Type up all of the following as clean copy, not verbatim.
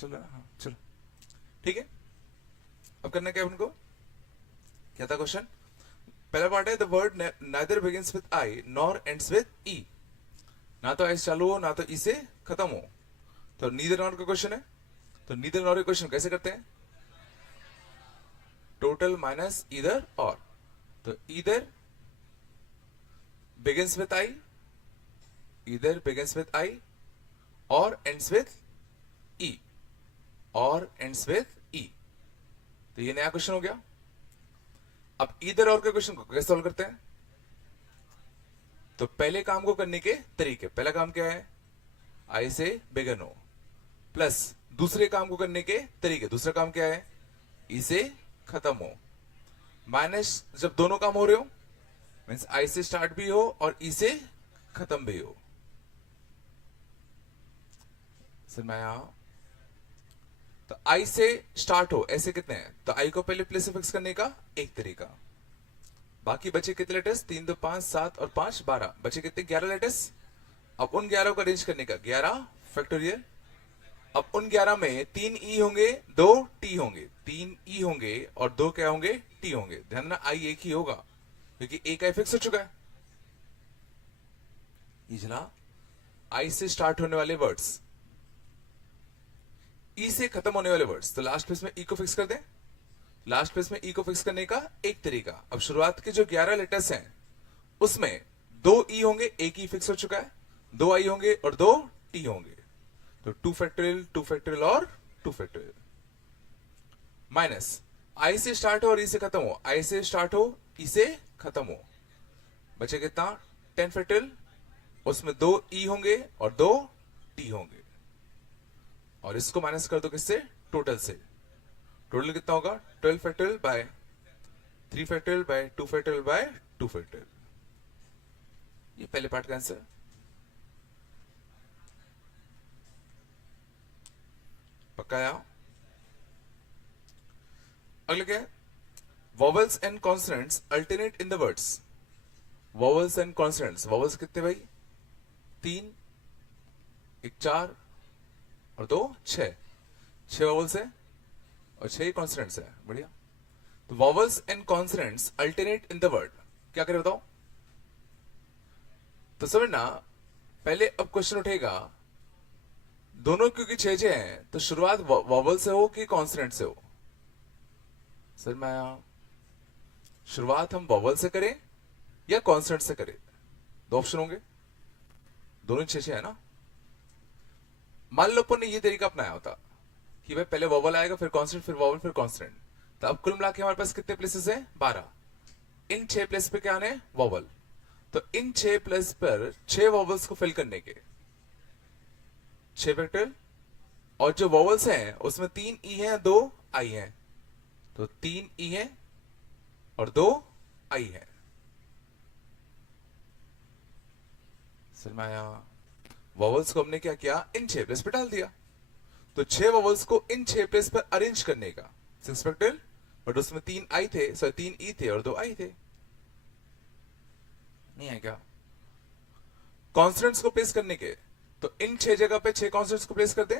चल रहा है, हाँ चलो ठीक है। अब करना क्या है उनको, क्या था क्वेश्चन? पहला पार्ट है the word neither begins with I nor ends with E. ना तो आई से चालू हो ना तो ई से खत्म हो, तो नीदर नॉर का क्वेश्चन है। तो नीदर नॉर का क्वेश्चन कैसे करते हैं? टोटल माइनस इधर और, तो इधर बिगिंस विद आई, इधर बिगिंस विद आई और एंड्स विद ई, और एंड्स विद ई। तो ये नया क्वेश्चन हो गया। अब इधर और के क्वेश्चन को कैसे सॉल्व करते हैं? तो पहले काम को करने के तरीके, पहला काम क्या है? आई से बिगन हो, प्लस दूसरे काम को करने के तरीके, दूसरा काम क्या है? ई से खत्म हो, माइनस जब दोनों काम हो रहे हो मीन्स आई से स्टार्ट भी हो और ई से खत्म भी हो। सर मैं तो आई से स्टार्ट हो ऐसे कितने हैं? तो आई को पहले प्लेस फिक्स करने का एक तरीका। बाकी बचे कितने लेटर्स? 3 2 5 7 और 5 12, बचे कितने? 11 लेटर्स। अब उन 11 को अरेंज करने का 11 फैक्टोरियल। अब उन 11 में 3 ई होंगे 2 टी होंगे, 3 ई होंगे और 2 क्या होंगे? टी होंगे। ध्यान देना आई एक ही होगा क्योंकि एक आई फिक्स हो चुका है। इजला आई से स्टार्ट होने वाले वर्ड्स, ई से खत्म होने वाले वर्ड्स, तो लास्ट पेज में ई को फिक्स कर दें। लास्ट पेज में ई को फिक्स करने का एक तरीका, अब शुरुआत के जो 11 लेटर्स हैं उसमें 2 ई होंगे, एक ई फिक्स हो चुका है, 2 आई होंगे और 2 टी होंगे, तो 2 फैक्टोरियल 2 फैक्टोरियल और 2 फैक्टोरियल। माइनस आई से स्टार्ट हो और ई से खत्म हो, आई से स्टार्ट हो ई से खत्म हो, बचे कितना? 10 फैक्टोरियल, उसमें 2 ई होंगे और 2 टी होंगे, और इसको माइनस कर दो किससे? टोटल से। टोटल कितना होगा? 12 factorial by 3 factorial by 2 factorial by 2 factorial. ये पहले पार्ट का आंसर। पक्का? अगला क्या है? Vowels and consonants alternate in the words. Vowels and consonants, vowels कितने भाई? 3, एक 4 और 2 6, 6 वॉवल्स है और 6 कॉन्सोनेंट्स है। बढ़िया। तो vowels and consonants alternate in the word, क्या करें बताओ? तो समझना, पहले अब क्वेश्चन उठेगा दोनों क्योंकि 6 हैं तो शुरुआत वॉवल से हो कि कॉन्सोनेंट से हो? सर मैं शुरुआत हम वॉवल से करें या कॉन्सोनेंट से करें? दो ऑप्शन होंगे, दोनों 6 है ना। मान लो अपन ने ये तरीका अपनाया होता कि भाई पहले वॉवल आएगा फिर कॉन्सोनेंट फिर वॉवल फिर कॉन्सोनेंट, तो अब कुल मिला के हमारे पास कितने प्लेसेस हैं? 12। इन 6 प्लेस पे क्या आने? वॉवल। तो इन 6 प्लेस पर 6 वॉवल्स को फिल करने के 6 फैक्टोरियल, और जो वॉवल्स हैं उसमें 3 ई हैं 2 आई हैं, तो 3 ई हैं और 2 आई हैं। सरमाया वॉवल्स को हमने क्या किया? इन 6 प्लेस पे डाल दिया, तो 6 वॉवल्स को इन 6 प्लेस पर अरेंज करने का 6 फैक्टोरियल, बट उसमें 3 आई थे, सॉरी 3 ई थे और 2 आई थे। नहीं है क्या? कॉन्सोनेंट्स को प्लेस करने के, तो इन 6 जगह पे 6 कॉन्सोनेंट्स को प्लेस कर दे,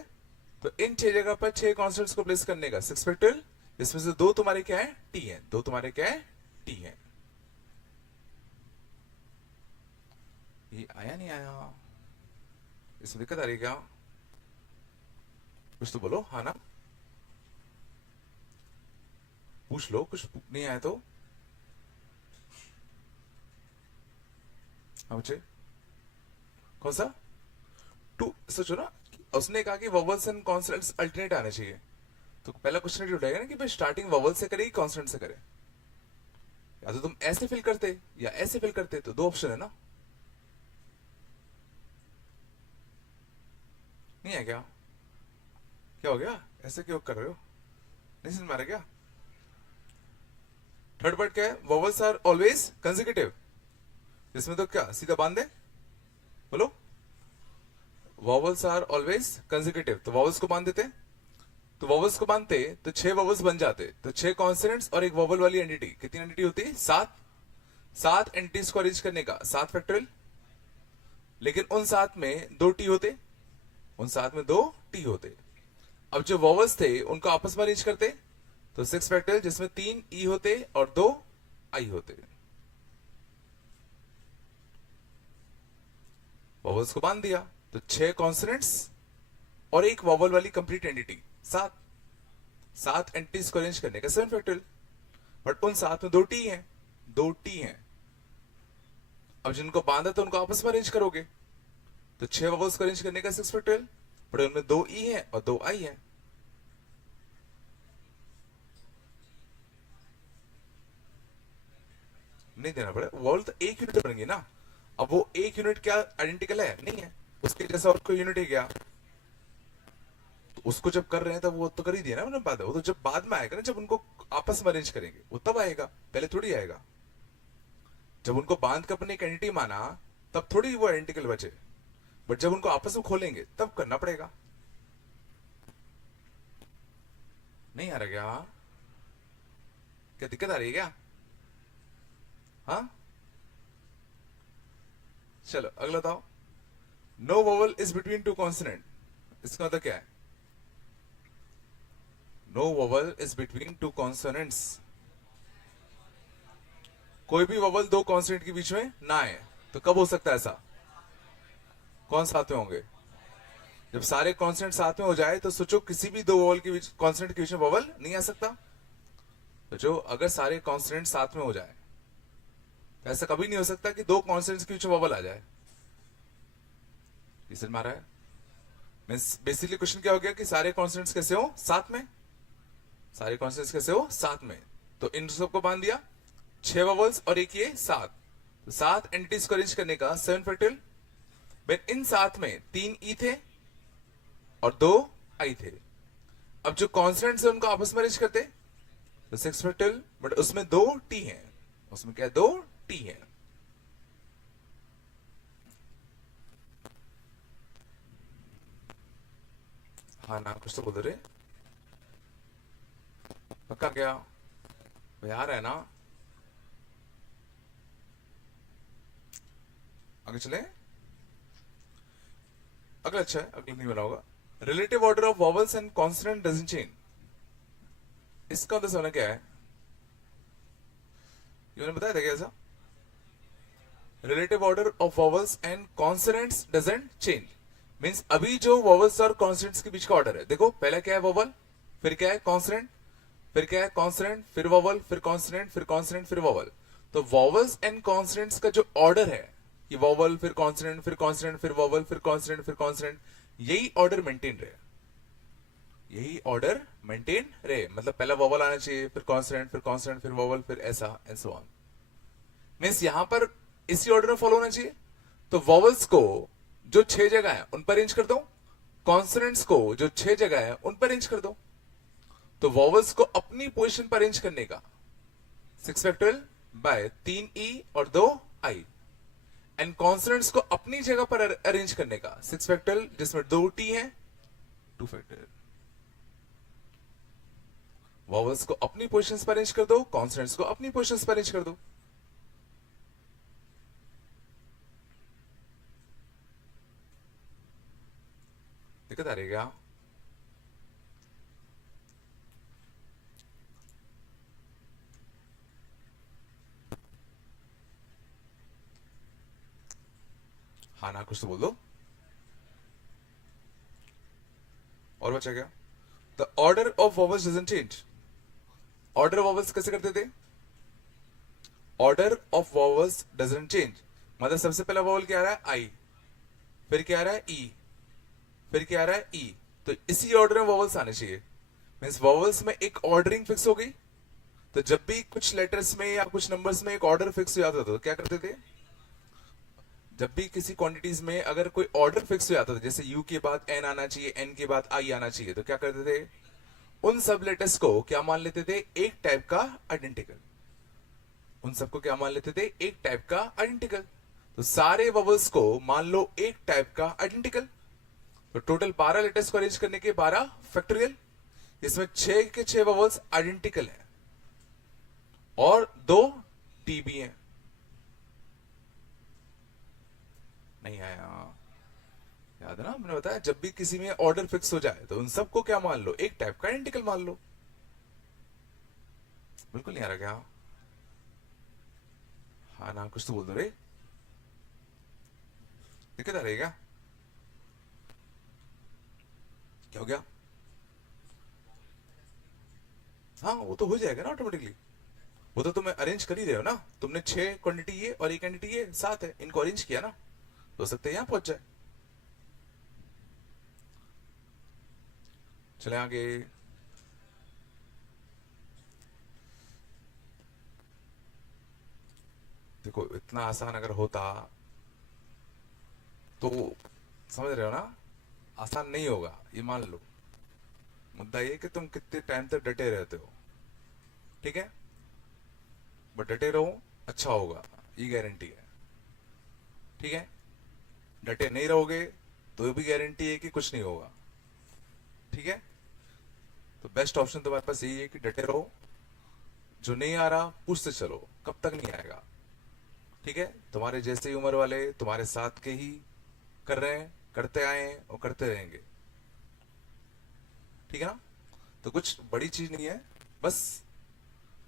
तो इन 6 जगह पर 6 कॉन्सोनेंट्स को प्लेस करने का 6 फैक्टोरियल, इसमें से 2 तुम्हारे क्या है? टी है, 2 तुम्हारे क्या है? टी है। ये आया नहीं आया? इसमें दिक्कत आ रही है क्या? कुछ तो बोलो, हाँ ना? पूछ लो, कुछ नहीं आया तो। हाँ बच्चे, कौन सा? 2 सोचो ना, उसने कहा कि वॉवल्स एंड कॉन्सोनेंट्स अल्टरनेट आने चाहिए, तो पहला क्वेश्चन उठाएगा ना कि भाई स्टार्टिंग वॉवल से करे कि कॉन्सोनेंट से करे? या तो तुम ऐसे फिल करते या ऐसे फिल करते, तो 2 ऑप्शन है ना। नहीं है क्या? क्या हो गया? ऐसे क्यों कर रहे हो? नहीं समझ में आ रहा क्या? थर्ड पार्ट क्या है? वॉवल्स आर ऑलवेज कंसेक्यूटिव, इसमें तो क्या सीधा बांध दे? बोलो, वॉवल्स आर ऑलवेज कंसेक्यूटिव, तो वॉवल्स को बांध देते, तो वॉवल्स को बांधते तो 6 वॉवल्स बन जाते, तो 6 कॉन्सोनेंट्स और एक वॉवल वाली एंटिटी, कितनी एंटिटी होती? 7 एंटिटीज को अरेंज करने का 7 फैक्टोरियल, लेकिन उन 7 में 2 टी होते, उन 7 में 2 टी होते, अब जो वॉवल्स थे उनको आपस में अरेंज करते तो 6 फैक्टोरियल जिसमें 3 ई होते और 2 आई होते। वॉवल्स को बांध दिया तो 6 कॉन्सोनेंट्स और एक वॉवल वाली कंप्लीट एंटिटी, 7 एंटिटीज को अरेंज करने का 7 फैक्टोरियल। बट उन 7 में 2 टी हैं, 2 टी हैं। अब जिनको बांधा तो उनको आपस में अरेंज करोगे तो 6 वॉवल्स को अरेंज करने का 6 फैक्टोरियल, बट उनमें 2 ई हैं और 2 आई हैं। नहीं देना पड़ेगा, वॉवल तो एक यूनिट बनेंगे ना। अब वो एक यूनिट क्या आइडेंटिकल है? नहीं है, उसके जैसा और कोई यूनिट है क्या? तो उसको जब कर रहे हैं तब वो तो कर ही दिया ना, मतलब बात है। वो तो जब बाद में आएगा ना, जब उनको आपस में अरेंज करेंगे वो तब आएगा, पहले थोड़ी आएगा। जब उनको बांध कर अपने एक एंटिटी माना तब थोड़ी वो आइडेंटिकल बचे, बट जब उनको आपस में खोलेंगे तब करना पड़ेगा। नहीं आ रहा क्या? क्या दिक्कत आ रही है क्या? हाँ, चलो अगला बताओ। No vowel is between two consonant, इसका मतलब क्या है? No vowel is between two consonants, कोई भी वोवल दो कॉन्सोनेंट के बीच में ना है। तो कब हो सकता है ऐसा? कौन साथ में होंगे? जब सारे कॉन्सोनेंट साथ में हो जाए तो सोचो किसी भी दो वोवल के बीच, कॉन्सोनेंट के बीच में वोवल नहीं आ सकता। तो जो अगर सारे कॉन्सोनेंट साथ में हो जाए तो ऐसा कभी नहीं हो सकता कि दो कॉन्सोनेंट्स के बीच में वोवल आ जाए। इसे मारा है मींस बेसिकली क्वेश्चन क्या हो गया कि सारे कॉन्सोनेंट्स कैसे हो साथ में, सारे कॉन्सोनेंट्स कैसे हो साथ में। तो इन सबको बांध दिया, 6 वोवल्स और एक ये 7, तो 7 एंटिटीज को अरेंज करने का 7 फैक्टोरियल। इन 7 में 3 ई थे और 2 आई थे। अब जो कॉन्सोनेंट्स है उनको आपस में अरेंज करते तो 6 फैक्टोरियल, बट उसमें 2 टी हैं। उसमें क्या है? 2 टी हैं। हाँ ना, कुछ तो बोल रहे पक्का क्या? भाई आ रहा है ना? आगे चले, अगला अच्छा है, अगला नहीं बना होगा। Relative order of vowels and consonant doesn't change, इसका मतलब समझना क्या है? ये मैंने बताया था क्या ऐसा? Relative order of vowels and consonants doesn't change means अभी जो वॉवल्स और कॉन्सोनेंट्स के बीच का ऑर्डर है, देखो पहला क्या है? वॉवल, फिर क्या है? कॉन्सोनेंट, फिर क्या है? कॉन्सोनेंट, फिर वॉवल, फिर कॉन्सोनेंट, फिर कॉन्सोनेंट, फिर वॉवल। तो वॉवल्स एंड कॉन्सोनेंट्स का जो ऑर्डर है, ये वॉवल फिर कॉन्सोनेंट फिर कॉन्सोनेंट फिर वॉवल फिर कॉन्सोनेंट फिर कॉन्सोनेंट, यही ऑर्डर मेंटेन रहे, यही ऑर्डर मेंटेन रहे। मतलब पहला वॉवल आना चाहिए, फिर कॉन्सोनेंट फिर वॉवल, फिर ऐसा एंड सो ऑन। मींस यहां पर इसी ऑर्डर में फॉलो होना चाहिए। तो वॉवल्स को जो 6 जगह है उन पर अरेंज कर दो, कॉन्सोनेंट्स को जो 6 जगह है उन पर अरेंज कर दो। तो वॉवल्स को अपनी पोजीशन पर अरेंज करने का 6 फैक्टोरियल बाय 3 ई और 2 आई, एंड कॉन्सोनेंट्स को अपनी जगह पर अरेंज करने का 6 फैक्टोरियल जिसमें 2 टी है 2 फैक्टोरियल। वॉवल्स को अपनी पोजीशंस पर अरेंज कर दो, कॉन्सोनेंट्स को अपनी पोजीशंस पर अरेंज कर दो। दिक्कत आ रही है क्या? हाँ ना, कुछ तो बोल दो। और बचा क्या? The order of vowels doesn't change. Order vowels कैसे करते थे? Order of vowels doesn't change मतलब सबसे पहला वॉवल क्या आ रहा है? आई, फिर क्या आ रहा है? ई, फिर क्या आ रहा है? ई। तो इसी ऑर्डर में वॉवल्स आने चाहिए। मींस वॉवल्स में एक ऑर्डरिंग फिक्स हो गई। तो जब भी कुछ लेटर्स में या कुछ नंबर्स में एक ऑर्डर फिक्स हो जाता था तो क्या करते थे? जब भी किसी क्वांटिटीज में अगर कोई ऑर्डर फिक्स हो जाता था, जैसे यू के बाद एन आना चाहिए, एन के बाद आई आना चाहिए, तो क्या करते थे? उन सब लेटर्स को क्या मान लेते थे? एक टाइप का आइडेंटिकल। उन सबको क्या मान लेते थे? एक टाइप का आइडेंटिकल। तो सारे वॉवल्स को मान लो एक टाइप का आइडेंटिकल। तो टोटल 12 लेटर्स को अरेंज करने के 12 फैक्टोरियल, इसमें 6 के 6 वॉवल्स आइडेंटिकल हैं और 2 टी भी हैं। नहीं आया? याद है ना, मैंने बताया जब भी किसी में ऑर्डर फिक्स हो जाए तो उन सबको क्या मान लो, एक टाइप का आइडेंटिकल मान लो। बिल्कुल नहीं आ रहा क्या? हाँ ना, कुछ तो बोल दो रे, दिक्कत आ रही है क्या? क्या हो गया? हाँ वो तो हो जाएगा ना ऑटोमेटिकली, वो तो तुम्हें अरेंज कर ही रहे हो ना, तुमने 6 क्वांटिटी ये और एक क्वांटिटी ये 7 है, इनको अरेंज किया ना, हो सकता है यहाँ पहुंच जाए। चले आगे। देखो इतना आसान अगर होता तो, समझ रहे हो ना, आसान नहीं होगा ये मान लो। मुद्दा ये कि तुम कितने टाइम तक डटे रहते हो, ठीक है, बट डटे रहो, अच्छा होगा, ये गारंटी है, ठीक है। डटे नहीं रहोगे तो भी गारंटी है कि कुछ नहीं होगा, ठीक है। तो बेस्ट ऑप्शन तुम्हारे पास यही है कि डटे रहो, जो नहीं आ रहा पूछते चलो, कब तक नहीं आएगा, ठीक है। तुम्हारे जैसे ही उम्र वाले तुम्हारे साथ के ही कर रहे हैं, करते आए हैं और करते रहेंगे, ठीक है ना। तो कुछ बड़ी चीज नहीं है, बस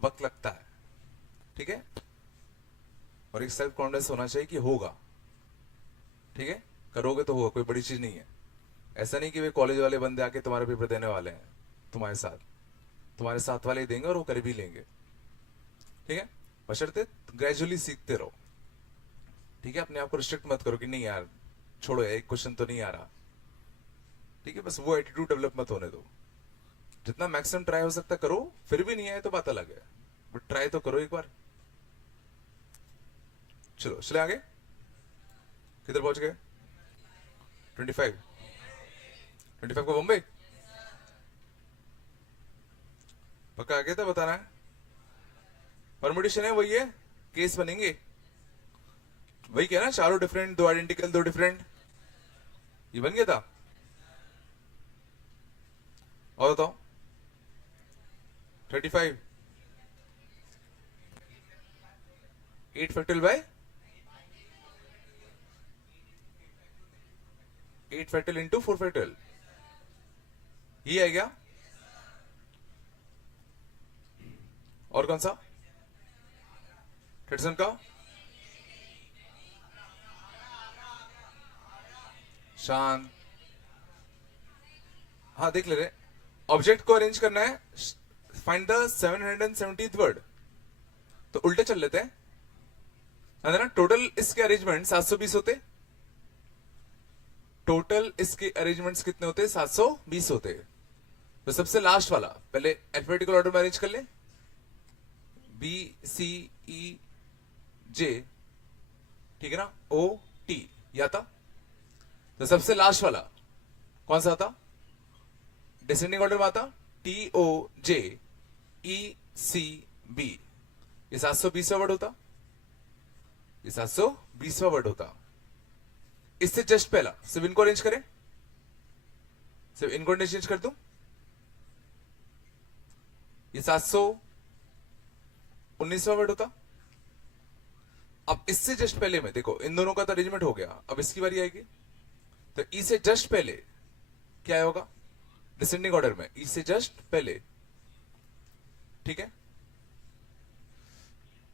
वक्त लगता है, ठीक है। और एक सेल्फ कॉन्फिडेंस होना चाहिए कि होगा, ठीक है, करोगे तो होगा, कोई बड़ी चीज नहीं है। ऐसा नहीं कि वे कॉलेज वाले बंदे आके तुम्हारे पेपर देने वाले हैं तुम्हारे साथ वाले ही देंगे और वो कर भी लेंगे, ठीक है। बशर्ते ग्रेजुअली सीखते रहो, ठीक है। अपने आप को रिस्ट्रिक्ट मत करो कि नहीं यार छोड़ो यार, एक क्वेश्चन तो नहीं आ रहा, ठीक है, बस वो एटीट्यूड डेवलप मत होने दो। जितना मैक्सिमम ट्राई हो सकता करो, फिर भी नहीं आए तो बात अलग है, बट ट्राई तो करो एक बार। चलो चले आगे, किधर पहुंच गए? 25, 25 को बॉम्बे पक्का आगे था बताना है, परमुटेशन है वही है, केस बनेंगे वही, क्या ना, चारों डिफरेंट, दो आइडेंटिकल दो डिफरेंट, ये बन गया था। और बताओ 35, 8 factorial by 8 factorial into 4 factorial, ये है क्या? और कौन सा? थर्टसन का शांत, हाँ देख ले रहे, ऑब्जेक्ट को अरेंज करना है, फाइंड द 770th वर्ड, तो उल्टे चल लेते हैं, है ना। टोटल इसके अरेंजमेंट 720 होते, टोटल इसके अरेंजमेंट्स कितने होते? 720 होते। तो सबसे लास्ट वाला पहले अल्फाबेटिकल ऑर्डर में अरेंज कर ले, बी सी ई जे, ठीक है ना, ओ टी, या था। तो सबसे लास्ट वाला कौन सा था? डिसेंडिंग ऑर्डर में आता, टी ओ जे ई सी बी, ये 720वां वर्ड होता, ये 720वां वर्ड होता। इससे जस्ट पहला सिर्फ इनको अरेंज करें, सिर्फ इनको चेंज कर दूं, ये 719वां वर्ड होता। अब इससे जस्ट पहले में देखो, इन दोनों का तो अरेंजमेंट हो गया, अब इसकी बारी आएगी, तो ई से जस्ट पहले क्या होगा? डिसेंडिंग ऑर्डर में ई से जस्ट पहले, ठीक है,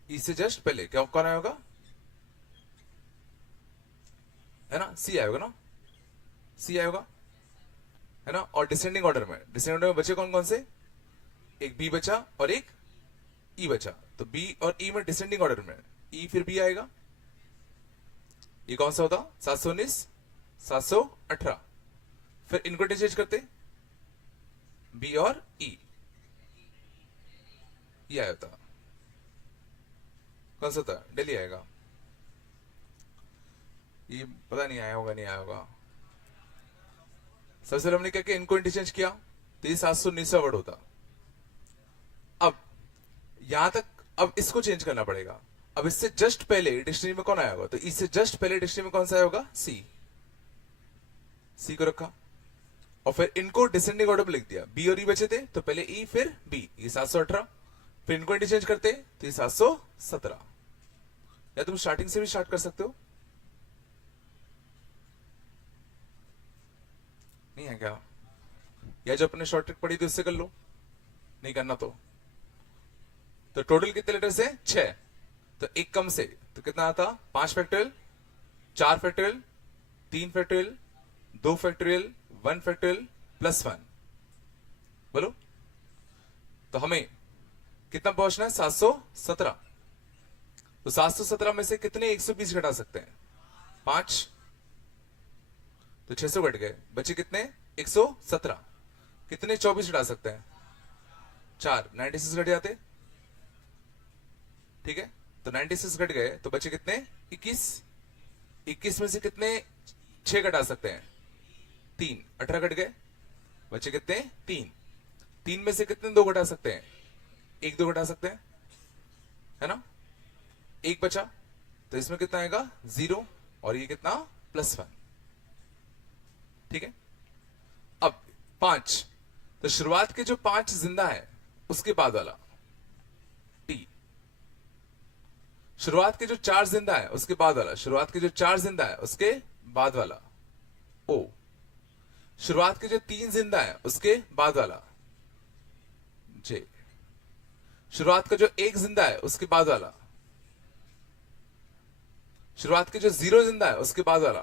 ई से जस्ट पहले क्या कौन आएगा? है ना, सी आएगा ना, सी आएगा, है ना। और डिसेंडिंग ऑर्डर में, डिसेंडिंग ऑर्डर में बचे कौन कौन से? एक बी बचा और एक ई बचा, तो बी और ई में डिसेंडिंग ऑर्डर में ई फिर बी आएगा, ये कौन सा होता? 719, 718, फिर इनको इंटरचेंज करते, बी और ई, ये आया था, कौन सा था? दिल्ली आएगा, ये पता नहीं आया होगा, नहीं आया होगा। सबसे पहले हमने क्या किया, इनको इंटरचेंज किया, तो ये 719वां वर्ड होता। अब यहां तक, अब इसको चेंज करना पड़ेगा। अब इससे जस्ट पहले डिक्शनरी में कौन आया होगा? तो इससे जस्ट पहले डिक्शनरी में कौन सा आया होगा? सी, सी को रखा, और फिर इनको डिसेंडिंग ऑर्डर में लिख दिया, बी और ई बचे थे, तो पहले ई फिर बी, ये 718, फिर इनको इंटरचेंज करते तो ये 717। या तुम स्टार्टिंग से भी स्टार्ट कर सकते हो, है क्या? या जो अपने शॉर्ट ट्रिक पढ़ी थी उससे कर लो, नहीं करना तो टोटल कितने लेटर्स है? 6। तो एक कम से तो कितना आता? 5 factorial, 4 factorial, 3 factorial, 2 factorial, 1 factorial plus 1। बोलो तो हमें कितना पहुंचना है? 717। तो 717 में से कितने 120 घटा सकते हैं? 5। तो 600 घट गए, बचे कितने? 117। कितने 24 घटा सकते हैं? 4। 96 घट जाते, ठीक है। तो 96 घट गए तो बचे कितने? 21। 21 में से कितने 6 घटा सकते हैं? 3। 18 घट गए, बचे कितने? 3। 3 में से कितने 2 घटा सकते हैं? 1 2 घटा सकते हैं, है ना। 1 बचा, तो इसमें कितना आएगा? 0, और ये कितना? +1, ठीक है। अब 5, तो शुरुआत के जो 5 जिंदा है उसके बाद वाला T, शुरुआत के जो 4 जिंदा है उसके बाद वाला, शुरुआत के जो 4 जिंदा है उसके बाद वाला O, शुरुआत के जो 3 जिंदा है उसके बाद वाला J, शुरुआत का जो 1 जिंदा है उसके बाद वाला, शुरुआत के जो 0 जिंदा है उसके बाद वाला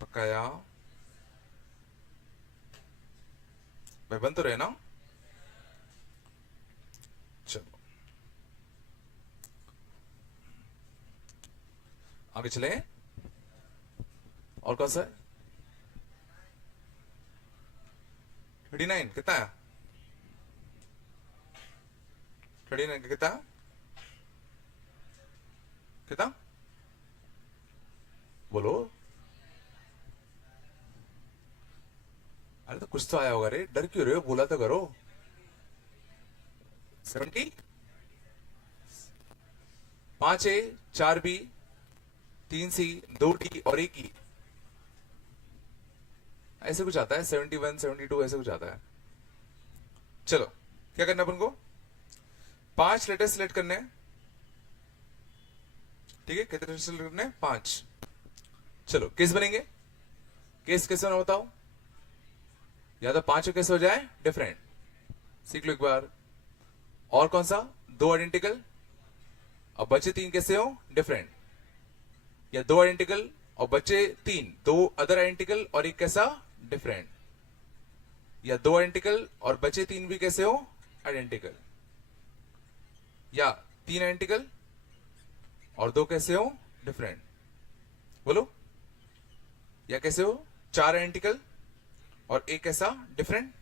पकाया। भाई बन तो रहे ना? चलो आगे चले। और कौन सा है? 39 कितना है? 39 का कितना? कितना बोलो? अरे तो कुछ तो आया होगा रे, डर क्यों रहे हो? बोला तो करो। 70, 5A 4B 3C 2D और 1E, ऐसे कुछ आता है। 71 72 ऐसे कुछ आता है। चलो क्या करना अपन को? 5 लेटर सिलेक्ट करने हैं, ठीक है। कितने लेटर सिलेक्ट करने हैं? 5। चलो केस बनेंगे। केस कैसे होना बताओ? या तो 5 कैसे हो जाए? डिफरेंट, सीख लो एक बार। और कौन सा? 2 आइडेंटिकल और बचे 3 कैसे हो? डिफरेंट। या 2 आइडेंटिकल और बचे 3, 2 अदर आइडेंटिकल और एक कैसा? डिफरेंट। या 2 आइडेंटिकल और बचे 3 भी कैसे हो? आइडेंटिकल। या 3 आइडेंटिकल और 2 कैसे हो? डिफरेंट। बोलो। या कैसे हो? 4 आइडेंटिकल और एक कैसा? डिफरेंट।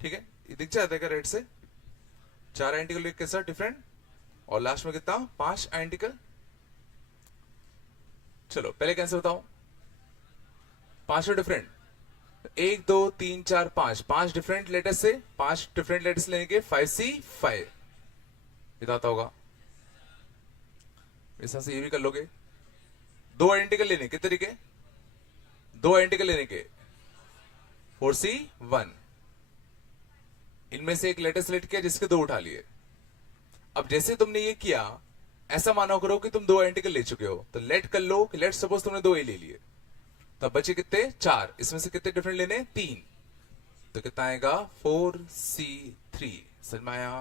ठीक है, ये दिख जाता है क्या रेड से? 4 आइडेंटिकल एक कैसा? डिफरेंट। और लास्ट में कितना? 5 आइडेंटिकल। चलो पहले कैसे बताओ? 5 डिफरेंट, 1 2 3 4 5, 5 डिफरेंट लेटर्स से, 5 डिफरेंट लेटर्स लेने के 5C5 बताता होगा। इस तरह से ये भी कर लोगे। 2 आइडेंटिकल लेने के तरीके, 2 आइडेंटिकल लेने के 4C1, इनमें से एक लेटर सेलेक्ट किया जिसके 2 उठा लिए। अब जैसे तुमने ये किया, ऐसा मानो करो कि तुम 2 आइडेंटिकल ले चुके हो, तो लेट कर लो कि लेट सपोज तुमने 2 ए ले लिए, तब बचे कितने? 4। इसमें से कितने डिफरेंट लेने? 3। तो कितना आएगा? 4C3। समझ में आया?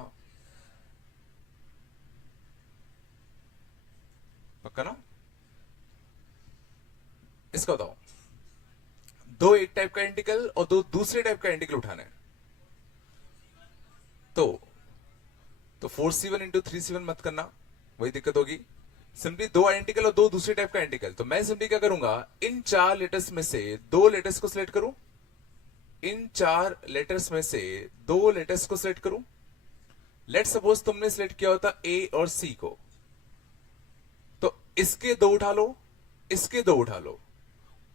पक्का ना? इसका बताओ। 2 एक टाइप का आइडेंटिकल और 2 दूसरे टाइप का आइडेंटिकल उठाना है, तो 4C1 इंटू 3C1 मत करना, वही दिक्कत होगी। सिंपली 2 आइडेंटिकल और 2 दूसरे टाइप का आइडेंटिकल। तो मैं सिंपली क्या करूंगा? इन 4 लेटर्स में से 2 लेटर्स को सिलेक्ट करूं, इन 4 लेटर्स में से 2 लेटर्स को सिलेक्ट करूं। लेट सपोज तुमने सिलेक्ट किया होता ए और सी को, तो इसके 2 उठा लो, इसके 2 उठा लो,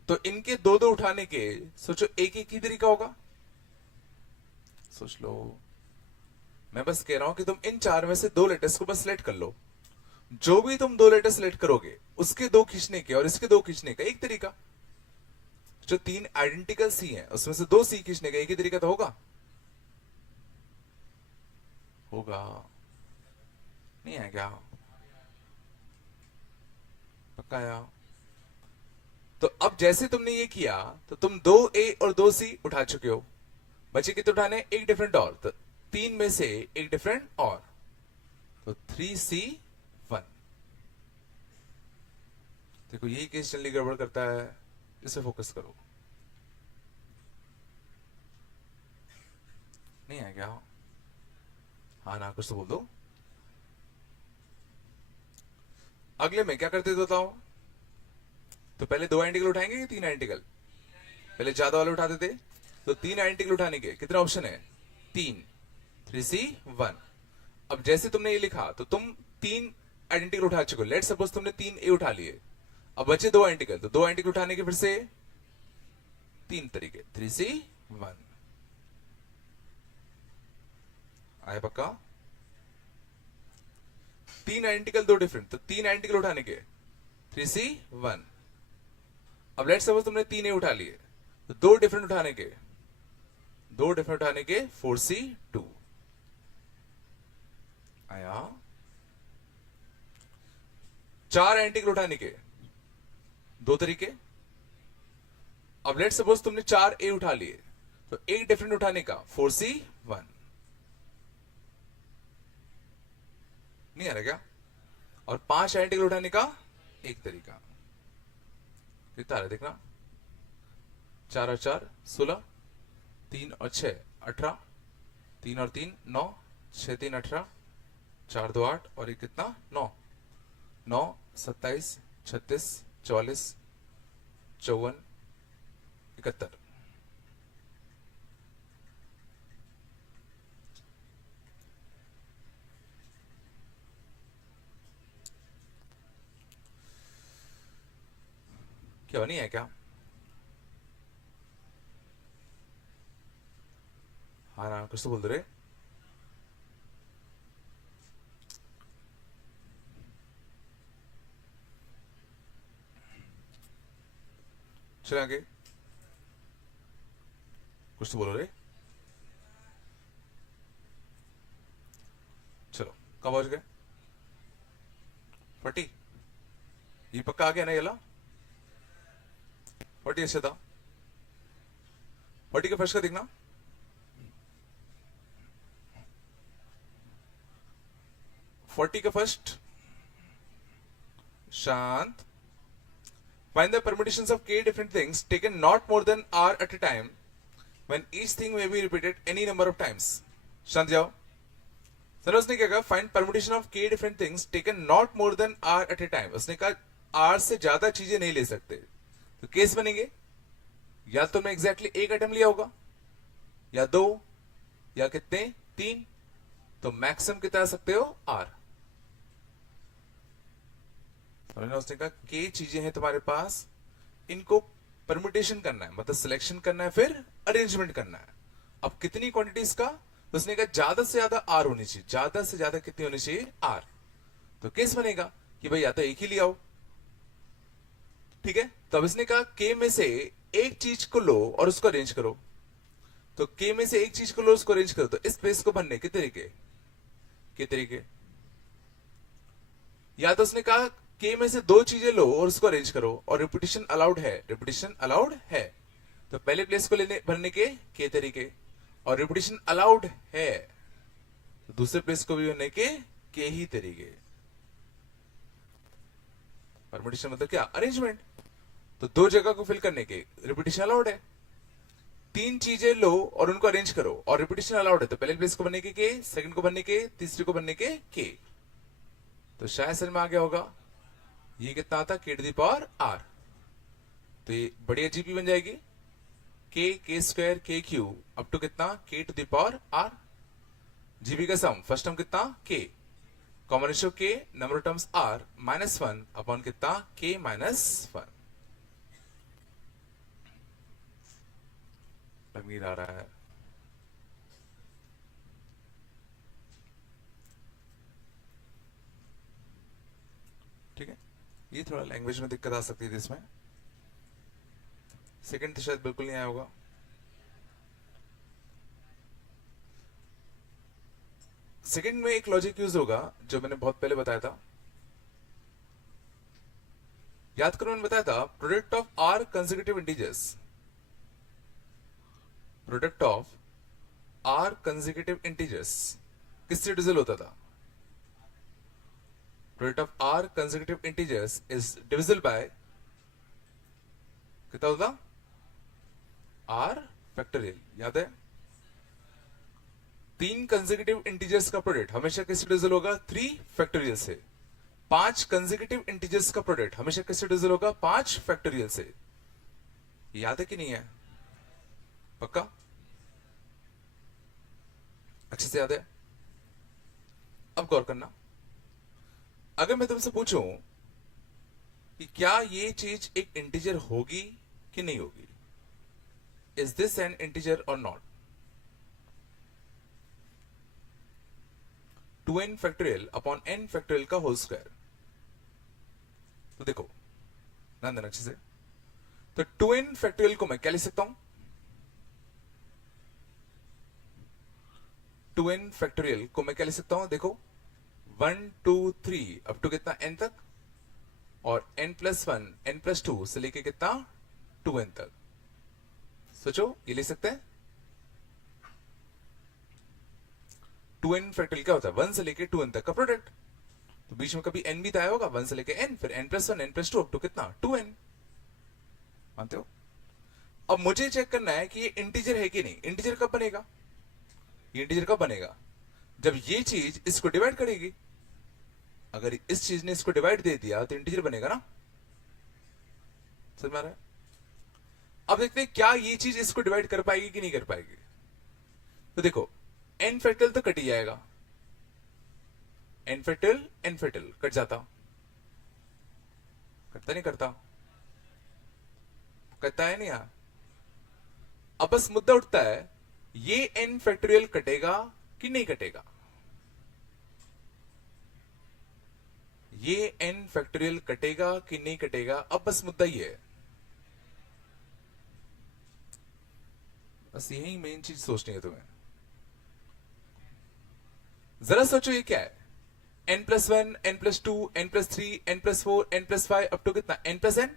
तो इनके 2 उठाने के सोचो एक ही तरीका होगा। सोच लो। मैं बस कह रहा हूं कि तुम इन 4 में से 2 लेटर्स को बस सिलेक्ट कर लो। जो भी तुम 2 लेटर सिलेक्ट करोगे उसके 2 खींचने के और इसके 2 खींचने का एक तरीका। जो 3 आइडेंटिकल सी हैं उसमें से 2 सी खींचने का एक ही तरीका तो होगा। होगा, नहीं है क्या? पक्का आया? तो अब जैसे तुमने ये किया तो तुम 2A और 2C उठा चुके हो, बचे कितने उठाने? एक डिफरेंट और, तो 3 में से एक डिफरेंट और, तो 3C1। देखो यही केस जल्दी गड़बड़ करता है, इसे फोकस करो। नहीं है क्या? हाँ ना, कुछ तो बोल दो। अगले में क्या करते थे बताओ? तो पहले 2 आइडेंटिकल उठाएंगे कि 3 आइडेंटिकल? पहले ज्यादा वाले उठाते थे, तो 3 आइडेंटिकल उठाने के कितने ऑप्शन है? 3, 3C1। अब जैसे तुमने ये लिखा तो तुम 3 आइडेंटिकल उठा चुके हो। लेट सपोज तुमने 3A उठा लिए, अब बचे 2 आइडेंटिकल, तो 2 आइडेंटिकल उठाने के फिर से 3 तरीके, 3C1। आया पक्का? 3 आइडेंटिकल 2 डिफरेंट, तो 3 आइडेंटिकल उठाने के 3C1। अब लेट सपोज तुमने 3A उठा लिए, तो 2 डिफरेंट उठाने के, 4C2। आया? 4 आइडेंटिकल उठाने के 2 तरीके। अब लेट सपोज तुमने 4A उठा लिए, तो एक डिफरेंट उठाने का 4C1। नहीं आ रहा क्या? और 5 आइडेंटिकल उठाने का एक तरीका। कितना आ रहा है देखना? 4 और 4 16, 3 और 6 18, 3 और 3 9, 6 3 18, 4 2 8 और एक कितना? 9, 9 27 36 44 54 71। क्या नहीं है क्या? हाँ ना, कुछ तो बोल दो रे। चले आगे, कुछ तो बोलो रे। चलो, कब पहुंच गए? 40। ये पक्का आ गया ना? ये ला 40 अच्छा था। 40 का फर्स्ट का देखना। फोर्टी का फर्स्ट, शांत। Find the permutations of k different things taken not more than r at a time when each thing may be repeated any number of times. शांत जाओ। सर उसने क्या कहा? Find permutation of k different things taken not more than r at a time. उसने कहा r से ज्यादा चीजें नहीं ले सकते। तो केस बनेंगे, या तो मैं एग्जैक्टली एक आइटम लिया होगा, या 2, या कितने? 3। तो मैक्सिमम कितना आ सकते हो? r। उसने कहा के चीजें हैं तुम्हारे पास, इनको परमुटेशन करना है, मतलब सिलेक्शन करना है, फिर अरेंजमेंट करना है। अब कितनी क्वांटिटीज का? तो उसने कहा ज्यादा से ज्यादा आर होनी चाहिए। ज्यादा से ज्यादा कितनी होनी चाहिए? आर। तो केस बनेगा कि भाई या तो एक ही लिया हो, ठीक है? तो अब इसने कहा के में से एक चीज को लो और उसको अरेंज करो। तो के में से एक चीज को लो, उसको अरेंज करो, तो इस स्पेस को भरने के तरीके। या तो उसने कहा के में से 2 चीजें लो और उसको अरेंज करो, और रिपीटिशन अलाउड है। तो पहले प्लेस को लेने भरने के तरीके, और रिपीटिशन अलाउड है तो दूसरे प्लेस को भी भरने के ही तरीके। परमुटेशन मतलब क्या? अरेंजमेंट। तो 2 जगह को फिल करने के रिपीटिशन अलाउड है। 3 चीजें लो और उनको अरेंज करो, और रिपीटिशन अलाउड है, तो पहले प्लेस को भरने के, सेकंड को भरने के, तीसरे को भरने के। तो शायद समझ में आ गया होगा। ये कितना आता? k to the power r। तो ये बड़ी जीपी बन जाएगी, के स्क्वायर के क्यू अप टू कितना? k to the power r। GP का सम फर्स्ट टर्म कितना? k, common ratio k, number of terms r, -1 upon कितना? k -1। लग नहीं रहा है? ठीक है, ये थोड़ा लैंग्वेज में दिक्कत आ सकती थी इसमें। सेकंड तो शायद बिल्कुल नहीं आया होगा। सेकंड में एक लॉजिक यूज होगा जो मैंने बहुत पहले बताया था, याद करो मैंने बताया था, product of r consecutive integers, product of r consecutive integers किससे डिविजिबल होता था? Product of r consecutive integers is divisible by कितना होता? R factorial. याद है? 3 कंसेक्यूटिव इंटीजर्स का प्रोडक्ट हमेशा किससे डिविजिबल होगा? 3 फैक्टोरियल से। 5 कंसेक्यूटिव इंटीजर्स का प्रोडक्ट हमेशा किससे डिविजिबल होगा? 5 फैक्टोरियल से। याद है कि नहीं है? पक्का? अच्छे से याद है? अब गौर करना, अगर मैं तुमसे पूछूं कि क्या ये चीज एक इंटीजर होगी कि नहीं होगी, इज दिस एन इंटीजर और not? 2n factorial upon n factorial का होल स्क्वायर। तो देखो ध्यान देना अच्छे से, तो 2n फैक्टोरियल को मैं क्या लिख सकता हूं? 2n फैक्टोरियल को मैं क्या लिख सकता हूं? देखो 1 2 3 अप टू कितना n तक, और n+1 n+2 से लेके कितना 2n तक। सोचो ये ले सकते हैं। 2n फैक्टोरियल क्या होता है? 1 से लेके 2n तक का प्रोडक्ट। तो बीच में कभी n भी तो आया होगा, 1 से लेके n, फिर n+1 n+2 अप टू कितना 2n। मानते हो? अब मुझे चेक करना है कि ये इंटीजर है कि नहीं। इंटीजर कब बनेगा? ये इंटीजर कब बनेगा? जब ये चीज इसको डिवाइड करेगी। अगर इस चीज ने इसको डिवाइड दे दिया तो इंटीजर बनेगा ना। समझ में आ रहा है? अब देखते हैं क्या ये चीज इसको डिवाइड कर पाएगी कि नहीं कर पाएगी। तो देखो n फैक्टोरियल तो कट ही जाएगा, n फैक्टोरियल कट जाता, करता नहीं करता? करता है नहीं यार? अब बस मुद्दा उठता है, ये n फैक्टोरियल कटेगा कि नहीं कटेगा? ये n फैक्टोरियल कटेगा कि नहीं कटेगा? अब बस मुद्दा ही है, बस यही मेन चीज सोचनी है तुम्हें। जरा सोचो ये क्या है? n+1 n+2 n+3 n+4 n+5 up to कितना n+n।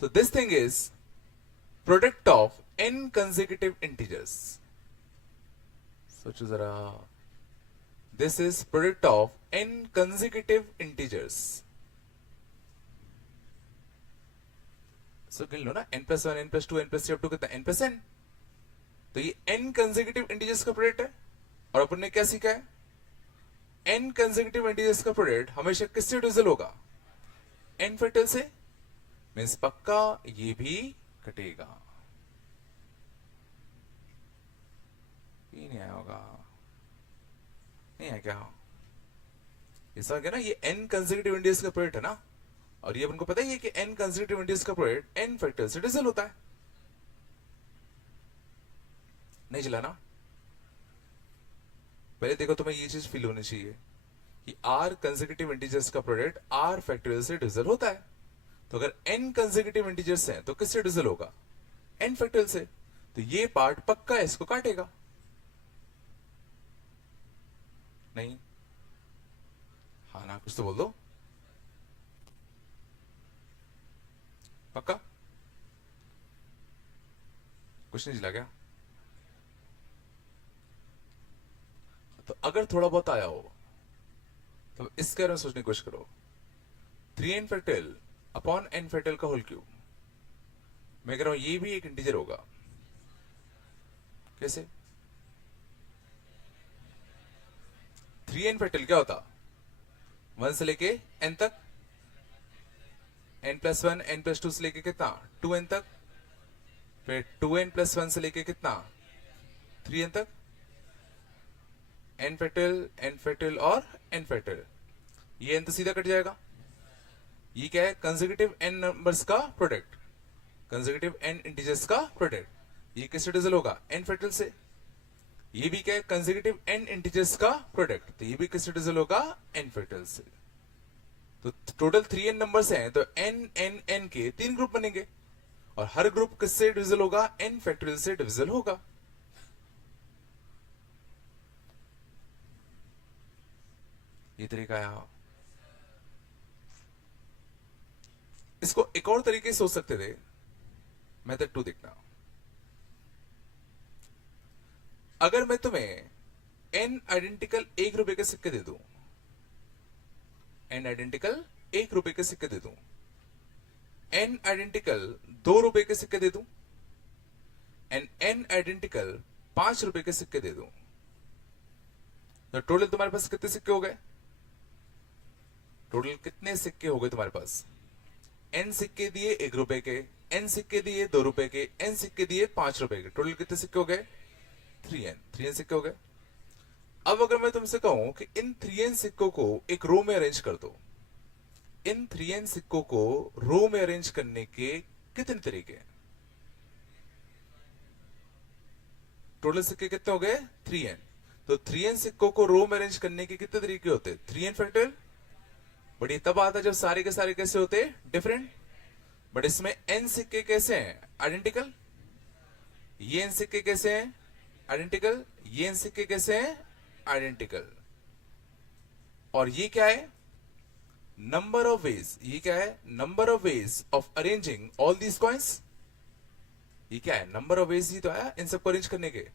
तो this thing is product of n consecutive integers. सोचो जरा, this is product of n consecutive integers. So गिन लो ना, n+1 n+2 n+3 up to कितना n+n। तो ये n कंसेक्यूटिव इंटीजर्स का प्रोडक्ट है, और अपन ने क्या सीखा है? n कंसेक्यूटिव इंटीजर्स का प्रोडक्ट हमेशा किससे डिविजिबल होगा? n फैक्टोरियल से। मींस पक्का ये भी कटेगा। ये नहीं आया होगा? नहीं आया क्या? ऐसा क्या ना, ये n कंसेक्यूटिव इंटीजर्स का प्रोडक्ट है ना, और ये अपन को पता ही है कि n कंसेक्यूटिव इंटीजर्स का प्रोडक्ट n फैक्टोरियल से डिविजिबल होता है। नहीं चला ना? पहले देखो तुम्हें ये चीज फील होनी चाहिए कि r कंसेक्यूटिव इंटीजर्स का प्रोडक्ट r फैक्टोरियल से डिविजिबल होता है। तो अगर n कंसेक्यूटिव इंटीजर्स हैं तो किससे डिविजिबल होगा? n फैक्टोरियल से। तो ये पार्ट पक्का इसको काटेगा। नहीं? हाँ ना, कुछ तो बोल दो। पक्का? कुछ नहीं चला क्या? तो अगर थोड़ा बहुत आया हो तो इसके बारे में सोचने की कोशिश करो। 3n factorial upon n factorial का होल क्यूब, मैं कह रहा हूं ये भी एक इंटीजर होगा। कैसे? 3n फैक्टोरियल क्या होता? 1 से लेके n तक, n+1 n+2 से लेके कितना 2n तक, फिर 2n+1 से लेके कितना 3n तक, n फैक्टोरियल और n फैक्टोरियल। ये n तो सीधा कट जाएगा। ये क्या है? कंसेक्यूटिव n नंबर्स का प्रोडक्ट, कंसेक्यूटिव n इंटीजर्स का प्रोडक्ट। ये किससे डिविजिबल होगा? n फैक्टोरियल से। ये भी क्या है? कंसेक्यूटिव n इंटीजर्स का प्रोडक्ट, तो ये भी किससे डिविजिबल होगा? n फैक्टोरियल से। तो टोटल 3n नंबर्स हैं, तो n n n के 3 ग्रुप बनेंगे, और हर ग्रुप किससे डिविजिबल होगा? n फैक्टोरियल से डिविजिबल होगा। ये तरीका आया। इसको एक और तरीके से सोच सकते थे, मेथड 2 देखना। अगर मैं तुम्हें n आइडेंटिकल 1 रुपए के सिक्के दे दूं, n आइडेंटिकल 1 रुपए के सिक्के दे दूं, n आइडेंटिकल 2 रुपए के सिक्के दे दूं, एंड n आइडेंटिकल 5 रुपए के सिक्के दे दूं, तो टोटल तुम्हारे पास कितने सिक्के हो गए? टोटल कितने सिक्के हो गए तुम्हारे पास? n सिक्के दिए 1 रुपए के, n सिक्के दिए 2 रुपए के, n सिक्के दिए 5 रुपए के, टोटल कितने सिक्के हो गए? 3n सिक्के हो गए। अब अगर मैं तुमसे कहूं कि इन 3n सिक्कों को एक रो में अरेंज कर दो, इन 3n सिक्कों को रो में अरेंज करने के कितने तरीके हैं? टोटल सिक्के कितने हो गए? 3n। तो 3n सिक्कों को रो में अरेंज करने के कितने तरीके होते हैं? 3n factorial. बट ये तब आता जब सारे के सारे कैसे होते? डिफरेंट। बट इसमें n सिक्के कैसे हैं? आइडेंटिकल। ये n सिक्के कैसे हैं? आइडेंटिकल। ये n सिक्के कैसे हैं? आइडेंटिकल। और ये क्या है? Number of veg. ये क्या है? Number of ways of arranging all these coins. ये क्या है? नंबर ऑफ वेज ही तो आया इन सबको अरेंज करने के।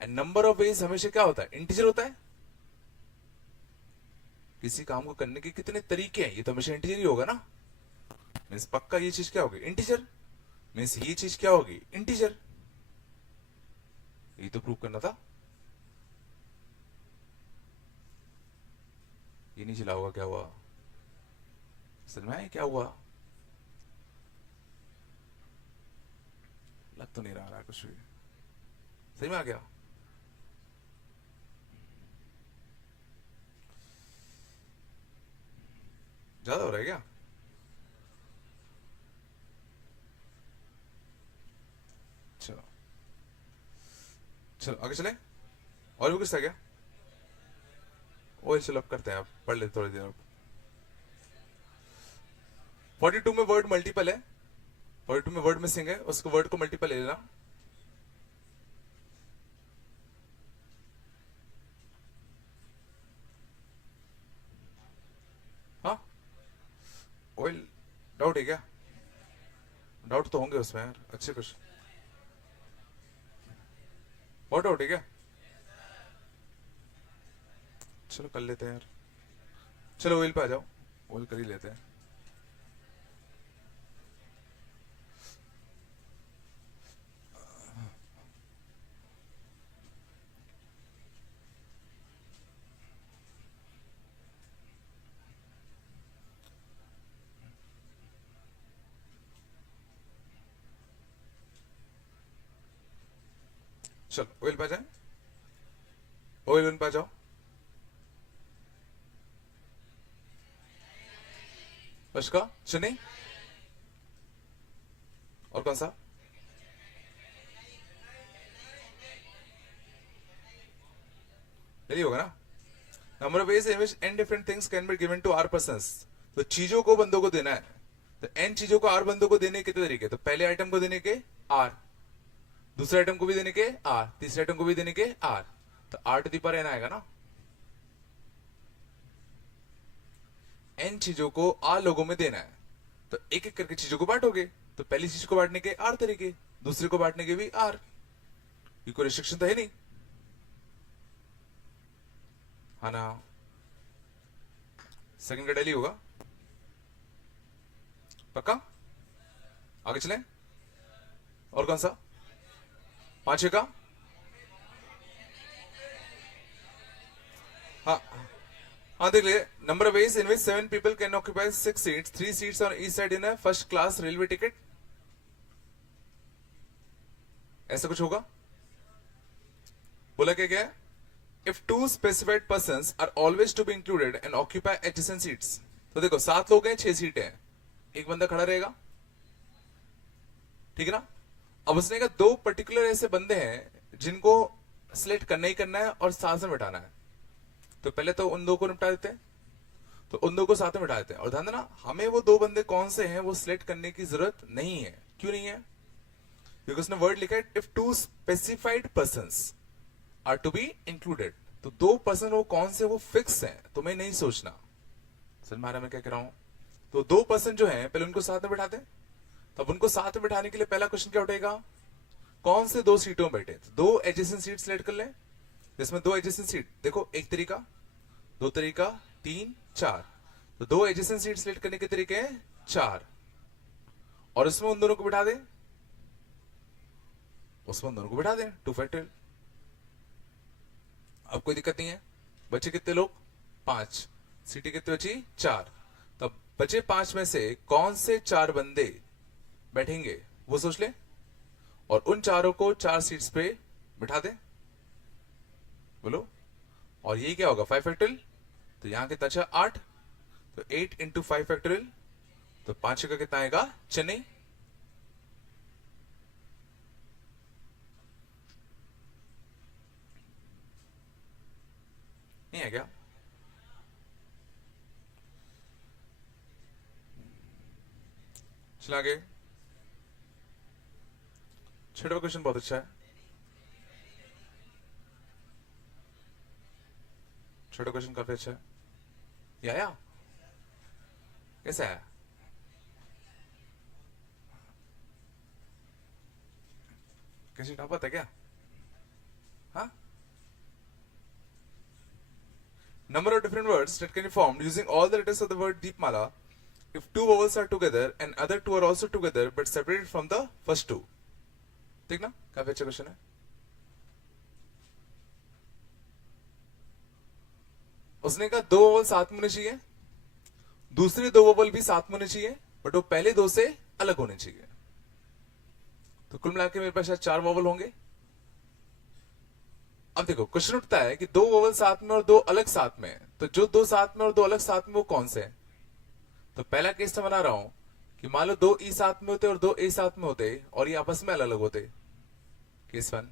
एंड नंबर ऑफ वेज हमेशा क्या होता है? इंटीजर होता है। किसी काम को करने के कितने तरीके हैं, ये तो हमेशा इंटीजर ही होगा ना। मीन्स पक्का ये चीज क्या होगी? इंटीजर। मीन्स ये चीज क्या होगी? इंटीजर। ये तो प्रूव करना था। ये नहीं चला होगा, क्या हुआ? समझ में आया क्या हुआ? लग तो नहीं रहा कुछ भी। सही में आ गया? ज्यादा हो रहा है क्या? चलो चलो आगे चले। और भी कुछ था क्या? और चलो अब करते हैं, आप पढ़ लेते थोड़ी देर। अब 42 में वर्ड मल्टीपल है, 42 में वर्ड मिसिंग है, उसको वर्ड को मल्टीपल ले लेना। हाँ, ऑयल डाउट है क्या? डाउट तो होंगे उसमें यार, अच्छे कुछ। और डाउट है क्या? चलो कर लेते हैं यार। चलो ऑयल पे आ जाओ, ऑयल कर ही लेते हैं। चलो ऑयल पे आ जाए, ऑयल पे आ जाओ। का चुने। और कौन सा? यही होगा ना। Number of ways in which n different things can be given to r persons. तो चीजों को बंदों को देना है, तो n चीजों को r बंदों को देने के कितने तरीके? तो पहले आइटम को देने के r, दूसरे आइटम को भी देने के r, तीसरे आइटम को भी देने के r, तो r to the power n आएगा ना। n चीजों को r लोगों में देना है, तो एक एक करके चीजों को बांटोगे। तो पहली चीज को बांटने के r तरीके, दूसरे को बांटने के भी r। ये कोई रिस्ट्रिक्शन तो है नहीं, है ना। सेकंड का डेली होगा पक्का। आगे चलें। और कौन सा? 5 का। हाँ हाँ, देख लिए। Number of ways in which 7 people can occupy 6 seats, 3 seats on each side in a first class railway ticket. ऐसा कुछ होगा। बोला क्या क्या? If two specified persons are always to be included and occupy adjacent seats, तो देखो 7 लोग हैं, 6 सीटें हैं, एक बंदा खड़ा रहेगा, ठीक है ना। अब उसने कहा 2 पर्टिकुलर ऐसे बंदे हैं जिनको सिलेक्ट करना ही करना है और साथ में बैठाना है, तो पहले तो उन 2 को निपटा देते हैं, तो उन 2 को साथ में बैठा देते हैं। और ध्यान देना, हमें वो 2 बंदे कौन से हैं वो सिलेक्ट करने की जरूरत नहीं है। क्यों नहीं है? क्योंकि उसने वर्ड लिखा है if 2 specified persons are to be included, तो 2% वो कौन से वो फिक्स है, तुम्हें नहीं सोचना। सर महाराज मैं क्या कह रहा हूं, तो 2% जो है पहले उनको साथ में बैठा दें। तब उनको साथ में बैठाने के लिए पहला क्वेश्चन क्या उठेगा, कौन से दो सीटों में बैठे, तो दो एडजेसेंट सीट सिलेक्ट कर लें। जिसमें दो एडजेसेंट सीट, देखो एक तरीका, दो तरीका, 3 4, तो दो एडजेसेंट सीट सिलेक्ट करने के तरीके हैं 4, और उसमें उन दोनों को बिठा दें, उसमें उन दोनों को बिठा दें 2 फैक्टोरियल। अब कोई दिक्कत नहीं है। बचे कितने लोग, 5, सीटें कितनी बची 4। तब बचे 5 में से कौन से 4 बंदे बैठेंगे वो सोच ले, और उन चारों को 4 सीट्स पे बिठा दे, बोलो। और ये क्या होगा 5 फैक्टोरियल, तो यहां कितना अच्छा 8, तो 8 इंटू 5 फैक्टोरियल, तो 5 का कितना आएगा चेन्नई। नहीं है क्या, चला आगे। छठवां क्वेश्चन बहुत अच्छा है, छठा क्वेश्चन काफी अच्छा है। ये आया, कैसा है, कैसे टॉप आता है क्या, हाँ। Number of different words that can be formed using all the letters of the word Deepmala if two vowels are together and other two are also together but separated from the first two। ठीक ना, काफी अच्छा question है। उसने कहा दो vowel साथ में होने चाहिए, दूसरे दो वोवल भी साथ में होने चाहिए, बट वो पहले दो से अलग होने चाहिए। तो कुल मिलाकर मेरे पास शायद 4 वोवल होंगे। अब देखो क्वेश्चन उठता है कि दो वोवल साथ में और दो अलग साथ में, तो जो दो साथ में और दो अलग साथ में वो कौन से हैं। तो पहला केस मैं बना रहा हूं कि मान लो दो ई साथ में होते और दो ए साथ में होते और ये आपस में अलग अलग होते, केस 1।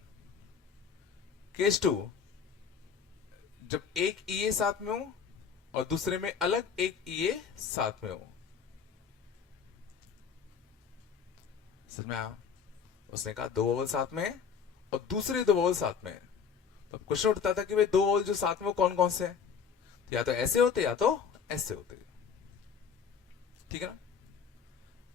केस 2, जब एक ई साथ में हो और दूसरे में अलग एक ई साथ में हो। समझ में आया, उसने कहा दो वोवल साथ में और दूसरे दो वोवल साथ में। तो क्वेश्चन उठता था कि भाई दो वोवल जो साथ में वो कौन कौन से हैं, तो या तो ऐसे होते या तो ऐसे होते, ठीक है ना।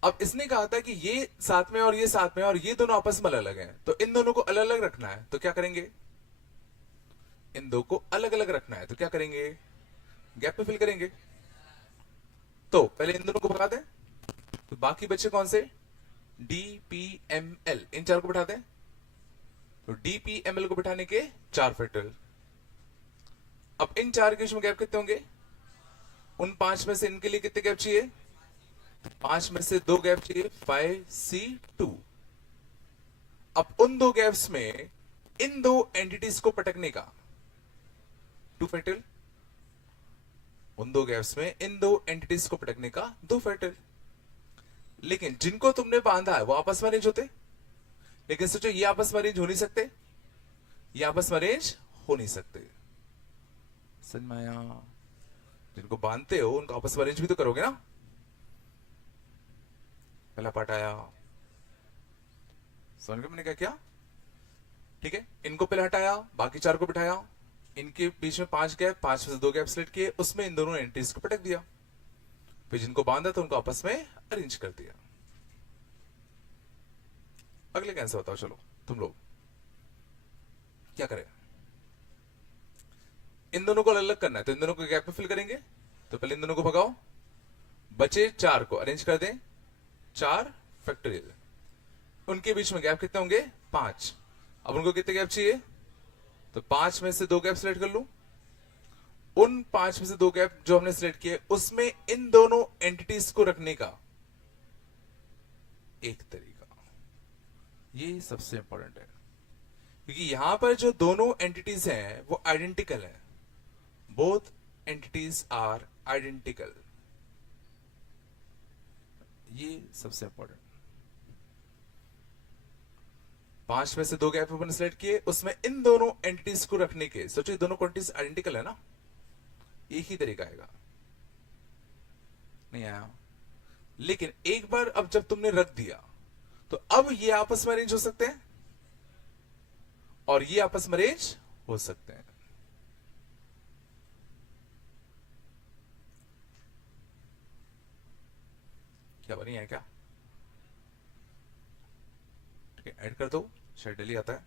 अब इसने कहा था कि ये साथ में और ये साथ में और ये दोनों आपस में अलग अलग हैं, तो इन दोनों को अलग अलग रखना है, तो क्या करेंगे, इन दो को अलग अलग रखना है, तो क्या करेंगे, गैप में फिल करेंगे। तो पहले इन दोनों को भगा दें, तो बाकी बच्चे कौन से, डी पी एम एल, इन चार को बिठा दें। तो डीपीएमएल को बिठाने के 4 फैक्टोरियल। अब इन 4 के बीच में गैप कितने होंगे, उन 5 में से इनके लिए कितने गैप चाहिए, 5 में से 2 गैप चाहिए, 5C2। अब उन 2 गैप्स में इन 2 एंटिटीज को पटकने का 2 फैक्टोरियल, उन 2 गैप्स में इन 2 एंटिटीज को पटकने का 2 फैक्टोरियल। लेकिन जिनको तुमने बांधा है वो आपस में अरेंज होते, लेकिन सोचो ये आपस में अरेंज हो नहीं सकते, ये आपस में अरेंज हो नहीं सकते। समझ में आया, जिनको बांधते हो उनको आपस में अरेंज भी तो करोगे ना। पहला पार्ट आया, समझ गए मैंने क्या किया, ठीक है। इनको पहले हटाया, बाकी 4 को बिठाया, इनके बीच में 5 गैप, 5 में से 2 गैप सिलेक्ट किए, उसमें इन दोनों एंटिटीज को पटक दिया, फिर जिनको बांधा तो उनको आपस में अरेंज कर दिया। अगले कैंसर बताओ, चलो तुम लोग क्या करें, इन दोनों को अलग अलग करना है, तो इन दोनों को गैप में फिल करेंगे। तो पहले इन दोनों को भगाओ, बचे 4 को अरेंज कर दें, 4 फैक्टोरियल, उनके बीच में गैप कितने होंगे 5। अब उनको कितने गैप चाहिए, तो 5 में से 2 गैप सिलेक्ट कर लूं, उन 5 में से 2 गैप जो हमने सिलेक्ट किए उसमें इन दोनों एंटिटीज को रखने का एक तरीका, ये सबसे इंपॉर्टेंट है, क्योंकि यहां पर जो दोनों एंटिटीज हैं वो आइडेंटिकल हैं, बोथ एंटिटीज आर आइडेंटिकल, ये सबसे इंपॉर्टेंट। 5 में से 2 गैप अपन सिलेक्ट किए, उसमें इन दोनों एंटिटीज को रखने के, सोचो दोनों क्वांटिटीज आइडेंटिकल है ना, एक ही तरीका आएगा। नहीं आया, लेकिन एक बार अब जब तुमने रख दिया तो अब ये आपस में अरेंज हो सकते हैं और ये आपस में अरेंज हो सकते हैं। क्या बनी है क्या? ठीक है, ऐड कर दो, शायद डेली आता है।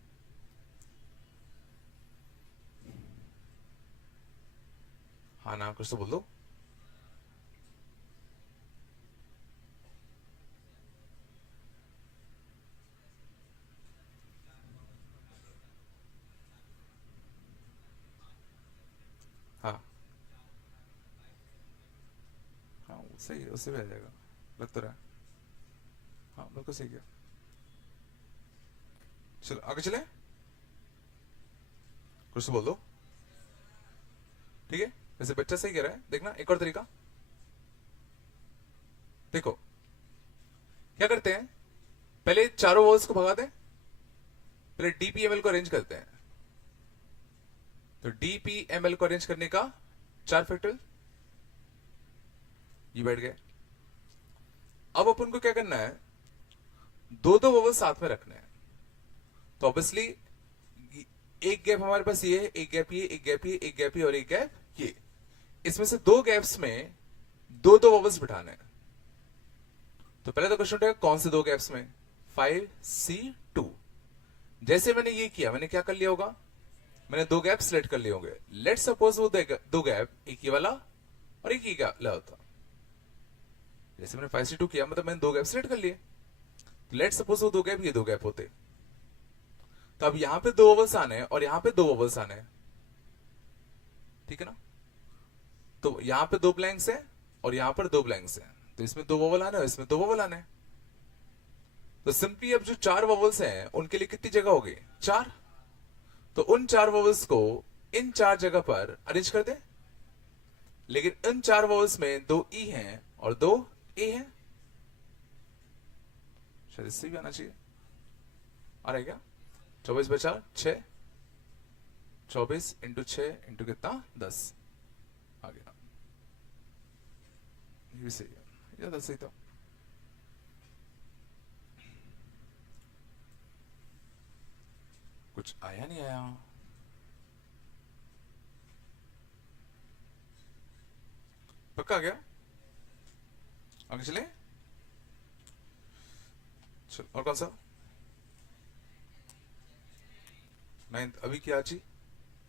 हाँ ना, कुछ तो बोल दो। हाँ हाँ, सही है, उससे भी आ जाएगा, लग तो रहा है। हाँ बिल्कुल सही किया। चलो आगे चले, कुछ तो बोल दो। ठीक है, वैसे बच्चा सही कह रहा है, देखना एक और तरीका। देखो क्या करते हैं, पहले चारों वॉल्स को भगा दें, पहले डीपीएमएल को अरेंज करते हैं। तो डीपीएमएल को अरेंज करने का 4 फैक्टोरियल, ये बैठ गए। अब अपन को क्या करना है, दो दो वॉवल साथ में रखने हैं। तो ऑब्वियसली एक गैप हमारे पास ये है, एक गैप ये, एक गैप ये, एक गैप ये और एक गैप ये। इसमें से दो गैप्स में दो दो वॉवल्स बिठाने हैं। तो पहले तो क्वेश्चन उठेगा कौन से दो गैप्स में, 5C2। जैसे मैंने ये किया, मैंने क्या कर लिया होगा, मैंने दो गैप सिलेक्ट कर लिए होंगे। लेट सपोज वो दो गैप, एक ये वाला और एक ये वाला होता। जैसे मैंने 5C2 किया, मतलब मैंने दो गैप सिलेक्ट कर लिए। लेट सपोज वो दो गैप, ये दो गैप होते, तो अब यहां पे दो वॉवल्स आने हैं और यहां पे दो वॉवल्स आने हैं, ठीक है ना। तो यहां पे दो ब्लैंक्स हैं और यहां पर दो ब्लैंक्स हैं, तो इसमें दो वॉवल आने हैं, इसमें दो वॉवल आने हैं। तो सिंपली अब जो चार वॉवल्स हैं उनके लिए कितनी जगह होगी, 4। तो उन 4 वॉवल्स को इन 4 जगह पर अरेंज कर दे। लेकिन इन 4 वॉवल्स में 2 ई हैं और 2 ए हैं। शायद इससे भी आना चाहिए, आ रहा है क्या? 24 बचा 6, 24 इंटू 6 इंटू कितना, 10 आ गया। ये भी सही है, ज्यादा सही था। कुछ आया नहीं आया, पक्का आ गया? आगे चले, चल और कौन सा, 9th अभी क्या अच्छी,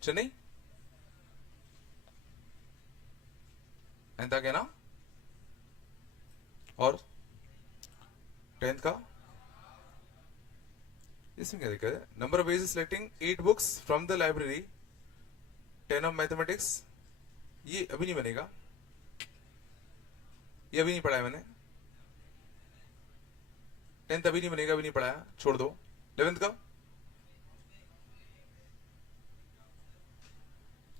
चेन्नई 9th आ गया ना। और 10th का, इसमें क्या दिक्कत है, number of veg selecting 8 books from the library, 10 of mathematics. ये अभी नहीं बनेगा, ये अभी नहीं पढ़ाया मैंने। 10th अभी नहीं बनेगा, अभी नहीं पढ़ाया, छोड़ दो। 11th का,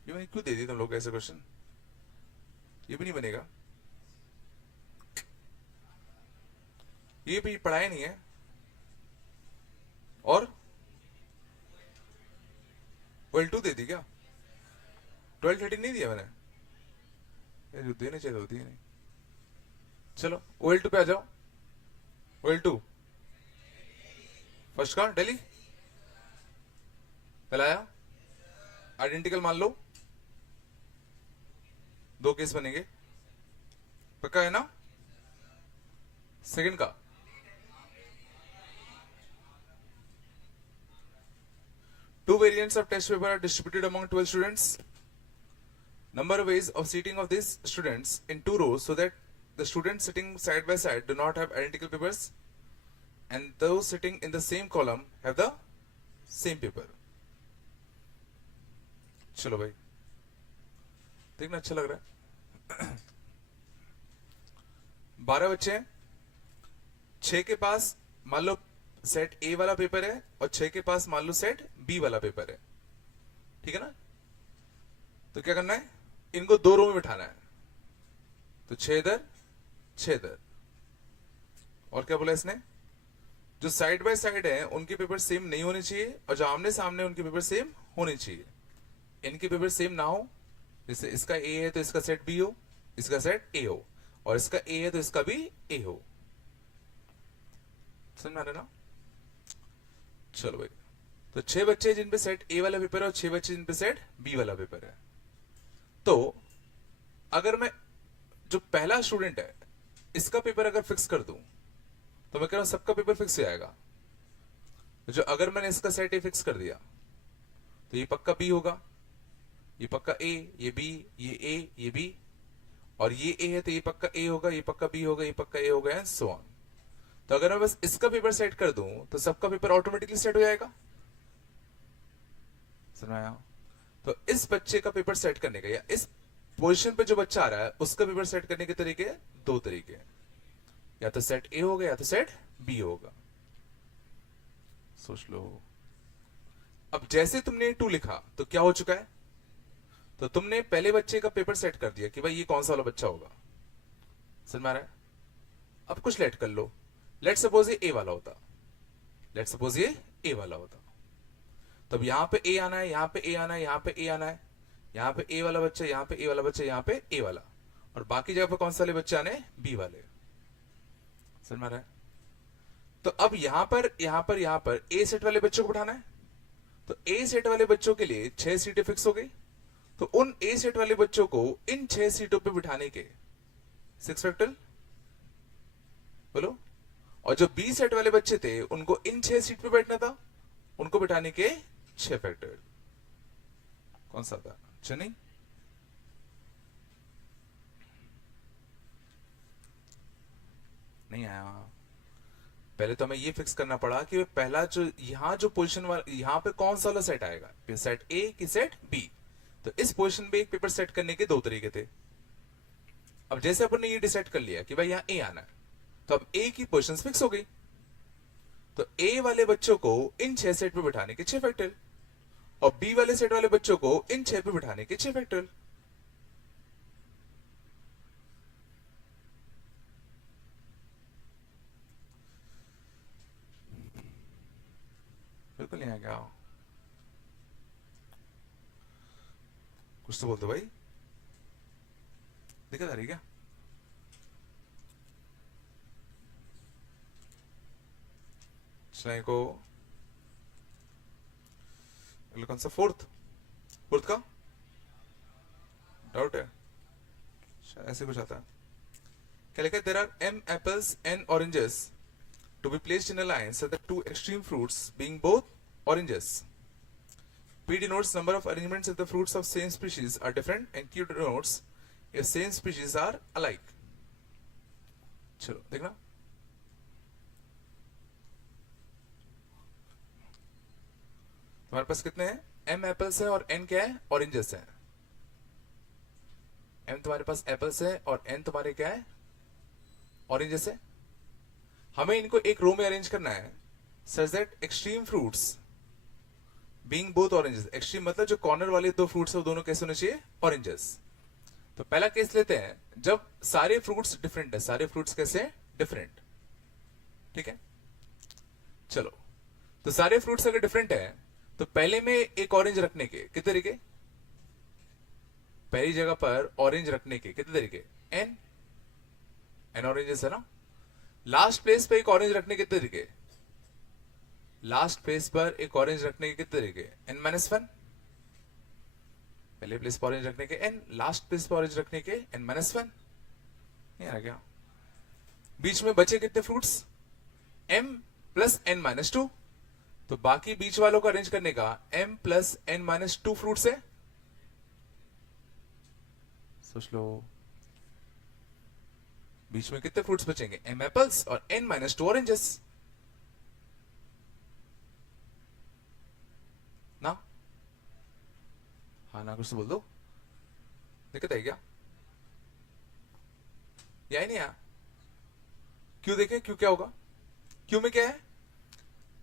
ये मैंने क्यों दे दी तुम लोग ऐसे क्वेश्चन, ये भी नहीं बनेगा, ये भी पढ़ाया नहीं है। और OL2 दे दी क्या, 12 13 नहीं दिया मैंने, ये जो देने चाहिए होती है नहीं। चलो OL2 पे आ जाओ। OL2 फर्स्ट का दिल्ली पहलाया, आइडेंटिकल मान लो, दो केस बनेंगे, पक्का है ना। सेकंड का, two variants of test paper are distributed among 12 students. Number of ways of seating of these students in 2 rows so that the students sitting side by side do not have identical papers and those sitting in the same column have the same paper. चलो भाई, देखना अच्छा लग रहा है। 12 बच्चे हैं, 6 के पास मान लो सेट ए वाला पेपर है और 6 के पास मान लो सेट बी वाला पेपर है, ठीक है ना। तो क्या करना है, इनको 2 रो में बिठाना है। तो 6 इधर 6 इधर। और क्या बोला इसने, जो साइड बाय साइड है उनके पेपर सेम नहीं होने चाहिए और जो आमने सामने उनके पेपर सेम होने चाहिए। इनके पेपर सेम ना हो, जैसे इसका ए है तो इसका सेट बी हो, इसका सेट ए हो, और इसका ए है तो इसका भी ए हो। समझ में आ रहा ना। चलो भाई, तो 6 बच्चे जिन पे सेट ए वाला पेपर है और 6 बच्चे जिन पे सेट बी वाला पेपर है। तो अगर मैं, जो पहला स्टूडेंट है इसका पेपर अगर फिक्स कर दूं तो मैं कह रहा हूं सबका पेपर फिक्स हो जाएगा। जो अगर मैंने इसका सेट ए फिक्स कर दिया तो ये पक्का बी होगा, ये पक्का ए, ये बी, ये ए, ये बी, और ये ए है तो ये पक्का ए होगा, ये पक्का बी होगा, ये पक्का ए होगा, एंड सो ऑन। तो अगर मैं बस इसका पेपर सेट कर दूं तो सबका पेपर ऑटोमेटिकली सेट हो जाएगा। सुनाया? तो इस बच्चे का पेपर सेट करने का, या इस पोजीशन पे जो बच्चा आ रहा है उसका पेपर सेट करने के तरीके दो तरीके, या तो सेट ए होगा या तो सेट बी होगा। सोच लो। अब जैसे तुमने 2 लिखा तो क्या हो चुका है, तो तुमने पहले बच्चे का पेपर सेट कर दिया कि भाई ये कौन सा वाला बच्चा होगा। समझ में आ रहा है? अब कुछ लेट कर लो, लेट सपोज ये ए वाला होता, लेट सपोज ये ए वाला होता, तब यहां पे ए आना है, यहां पे ए आना है, यहां पे ए आना है, यहां पे ए वाला बच्चा, यहां पे ए वाला बच्चा, यहां पे ए वाला, और बाकी जगह पे कौन सा वाले बच्चे आने, बी वाले। समझ में आ रहा है? तो अब यहां पर ए सेट वाले बच्चों को बिठाना है, तो ए सेट वाले बच्चों के लिए 6 सीटें फिक्स हो गई, तो उन ए सेट वाले बच्चों को इन 6 सीटों पे बिठाने के 6 फैक्टोरियल बोलो, और जो बी सेट वाले बच्चे थे उनको इन 6 सीट पे बैठना था, उनको बिठाने के 6 फैक्टोरियल। कौन सा था? अच्छा नहीं आया। पहले तो हमें ये फिक्स करना पड़ा कि पहला जो यहां जो पोजीशन वाला, यहां पे कौन सा वाला सेट आएगा, सेट ए की सेट बी। तो इस पोजीशन पे एक पेपर सेट करने के 2 तरीके थे। अब जैसे अपन ने ये डिसाइड कर लिया कि भाई यहां ए आना है, तो अब ए की पोजीशन फिक्स हो गई, तो ए वाले बच्चों को इन 6 सेट पे बिठाने के 6 फैक्टोरियल, और बी वाले सेट वाले बच्चों को इन 6 पे बिठाने के 6 फैक्टोरियल। बिल्कुल नहीं आ गया? कुछ तो बोल दो भाई, दिक्कत आ रही क्या? को कौन सा फोर्थ का डाउट है, शायद ऐसे कुछ आता है। क्या लिखा है? There are m apples and oranges to be placed in a line so that 2 extreme fruits being both oranges. P denotes number of arrangements if the fruits of same species are different, and Q denotes if same species are alike. चलो देखना, तुम्हारे पास कितने हैं? m apples है और n क्या है? Oranges है। m तुम्हारे पास एप्पल्स है और n तुम्हारे क्या है? ऑरेंजेस है। हमें इनको एक रो में अरेंज करना है such that extreme fruits being both oranges, extreme मतलब जो कॉर्नर वाले 2 फ्रूट्स है वो दोनों कैसे होने चाहिए? ऑरेंजेस। तो पहला केस लेते हैं जब सारे फ्रूट्स डिफरेंट है, सारे फ्रूट्स कैसे डिफरेंट, ठीक है? चलो, तो सारे फ्रूट्स अगर डिफरेंट है तो पहले में एक ऑरेंज रखने के कितने तरीके, पहली जगह पर ऑरेंज रखने के कितने तरीके? एन ऑरेंजेस है ना। लास्ट प्लेस पे एक ऑरेंज रखने के कितने तरीके? लास्ट प्लेस पर एक ऑरेंज रखने के कितने तरीके? n-1। पहले प्लेस पर ऑरेंज रखने के n, लास्ट प्लेस पर ऑरेंज रखने के n-1। नहीं आ गया? बीच में बचे कितने फ्रूट्स? m plus n-2। तो बाकी बीच वालों को अरेंज करने का m प्लस n-2 फ्रूट्स है। सोच लो, बीच में कितने फ्रूट्स बचेंगे? m एप्पल्स और n-2 ऑरेंजेस ना। हाँ ना, कुछ तो बोल दो, दिक्कत है क्या? या ही नहीं आया? क्यों देखें, क्यों क्या होगा? क्यों में क्या है?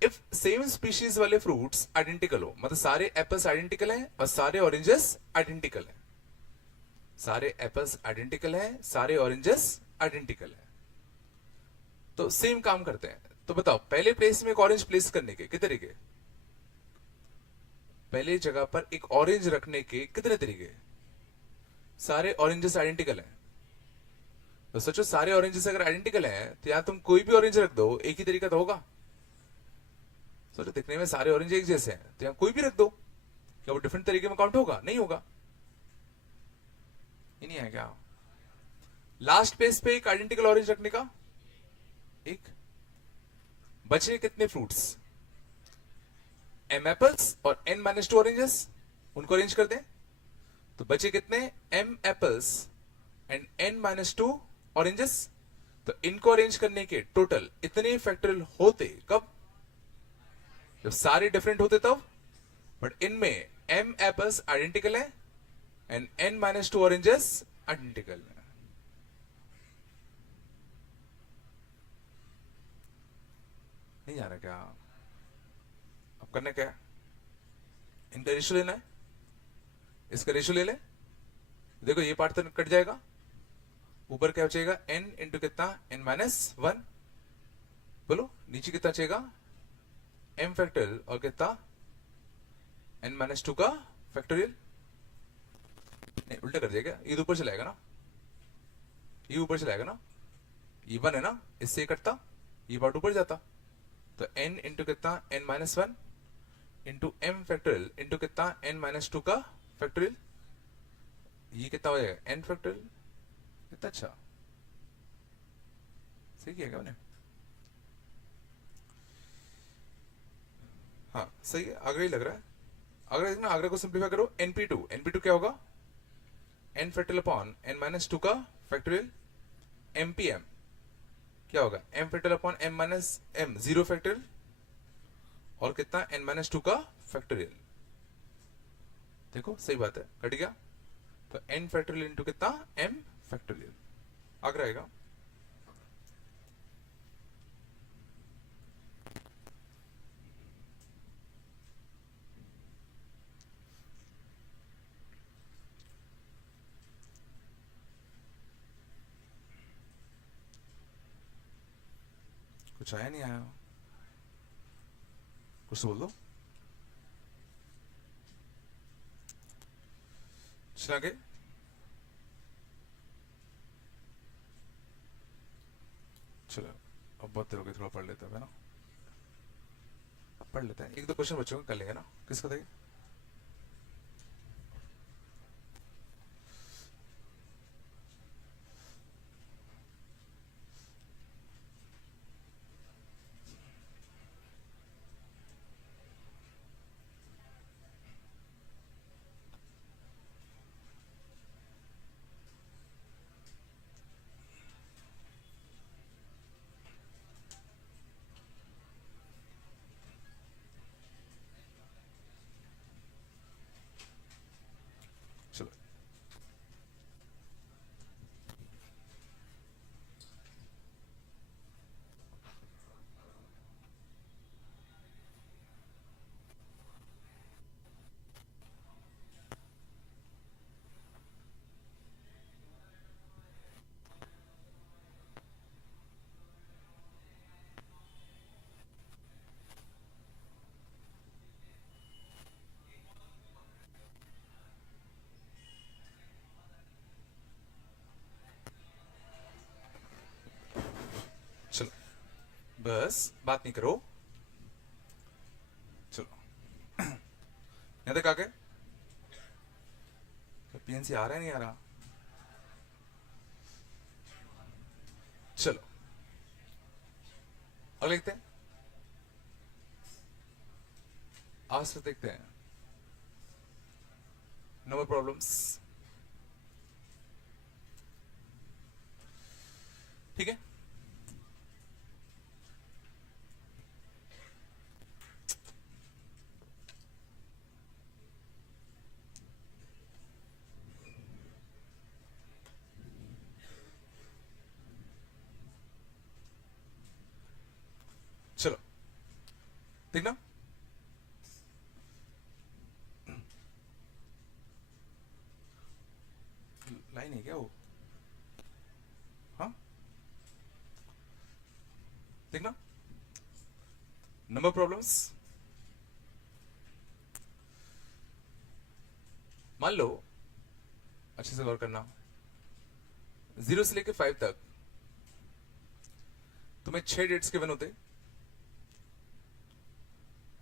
इफ सेम स्पीशीज वाले फ्रूट्स आइडेंटिकल हो, मतलब सारे एप्पल्स आइडेंटिकल हैं और सारे ऑरेंजेस आइडेंटिकल हैं, सारे एप्पल्स आइडेंटिकल हैं, सारे ऑरेंजेस आइडेंटिकल हैं, तो सेम काम करते हैं। तो बताओ, पहले प्लेस में एक ऑरेंज प्लेस करने के कितने तरीके? पहले जगह पर एक ऑरेंज रखने के कितने तरीके? सारे ऑरेंजेस आइडेंटिकल हैं। तो सोचो, सारे ऑरेंजेस अगर आइडेंटिकल हैं तो यहां तुम कोई भी ऑरेंज रख दो, एक ही तरीका तो होगा। सोचो, दिखने में सारे ऑरेंज एक जैसे हैं तो यहां कोई भी रख दो, क्या वो डिफरेंट तरीके में काउंट होगा? नहीं होगा। ये नहीं है क्या? लास्ट पेज पे एक आइडेंटिकल ऑरेंज रखने का, एक। बचे कितने फ्रूट्स? एम एप्पल्स और n माइनस टू ऑरेंजेस, उनको अरेंज कर दें। तो बचे कितने? m apples and n minus to oranges. तो इनको अरेंज करने के टोटल इतने फैक्टोरियल होते कब? जब सारे डिफरेंट होते तब। बट इनमें m एप्पल्स आइडेंटिकल है and n minus to oranges identical है। नहीं जा रहा क्या? अब करना क्या है? इनका रेशियो लेना है, इसका रेशियो ले ले। देखो ये पार्ट तो कट जाएगा, ऊपर क्या बचेगा? n इंटू कितना? n minus one. बोलो नीचे कितना बचेगा? m फैक्टोरियल और कितना? n माइनस टू का फैक्टोरियल। नहीं उल्टा कर दिया क्या? ये तो ऊपर चला जाएगा ना, ये ऊपर चला जाएगा ना, ये वन है ना, इससे कटता, ये पार्ट ऊपर जाता। तो n इंटू कितना? n minus one into m factorial into कितना? n माइनस टू का फैक्टोरियल। ये कितना हो जाएगा? n factorial. कितना अच्छा, सही किया क्या मैंने? हाँ सही है, आगरा ही लग रहा है। आगरा ना, आगरा को सिंप्लीफाई करो। np2, np2 क्या होगा? n factorial upon n minus two का फैक्टोरियल। mpm क्या होगा? m factorial upon m minus m, zero factorial और कितना? n माइनस टू का फैक्टोरियल। देखो सही बात है, कट गया। तो n फैक्टोरियल इंटू कितना? m factorial. आगरा आएगा। कुछ आया नहीं आया? कुछ तो बोल दो। चला आगे। चलो अब बहुत देर हो गई, थोड़ा पढ़ लेते हैं ना, पढ़ लेते हैं। एक दो क्वेश्चन बच्चों को कर लेंगे ना, किसका देंगे? चलो चलो बस बात नहीं करो। चलो यहां तक आ गए? पीएनसी आ रहा है नहीं आ रहा? चलो अगले देखते हैं, आज से देखते हैं नंबर प्रॉब्लम्स। ठीक है, चलो देखना। लाइन है क्या वो? हाँ देखना, नंबर प्रॉब्लम्स। मान लो, अच्छे से गौर करना, 0 से लेके 5 तक तुम्हें 6 डेट्स गिवन होते,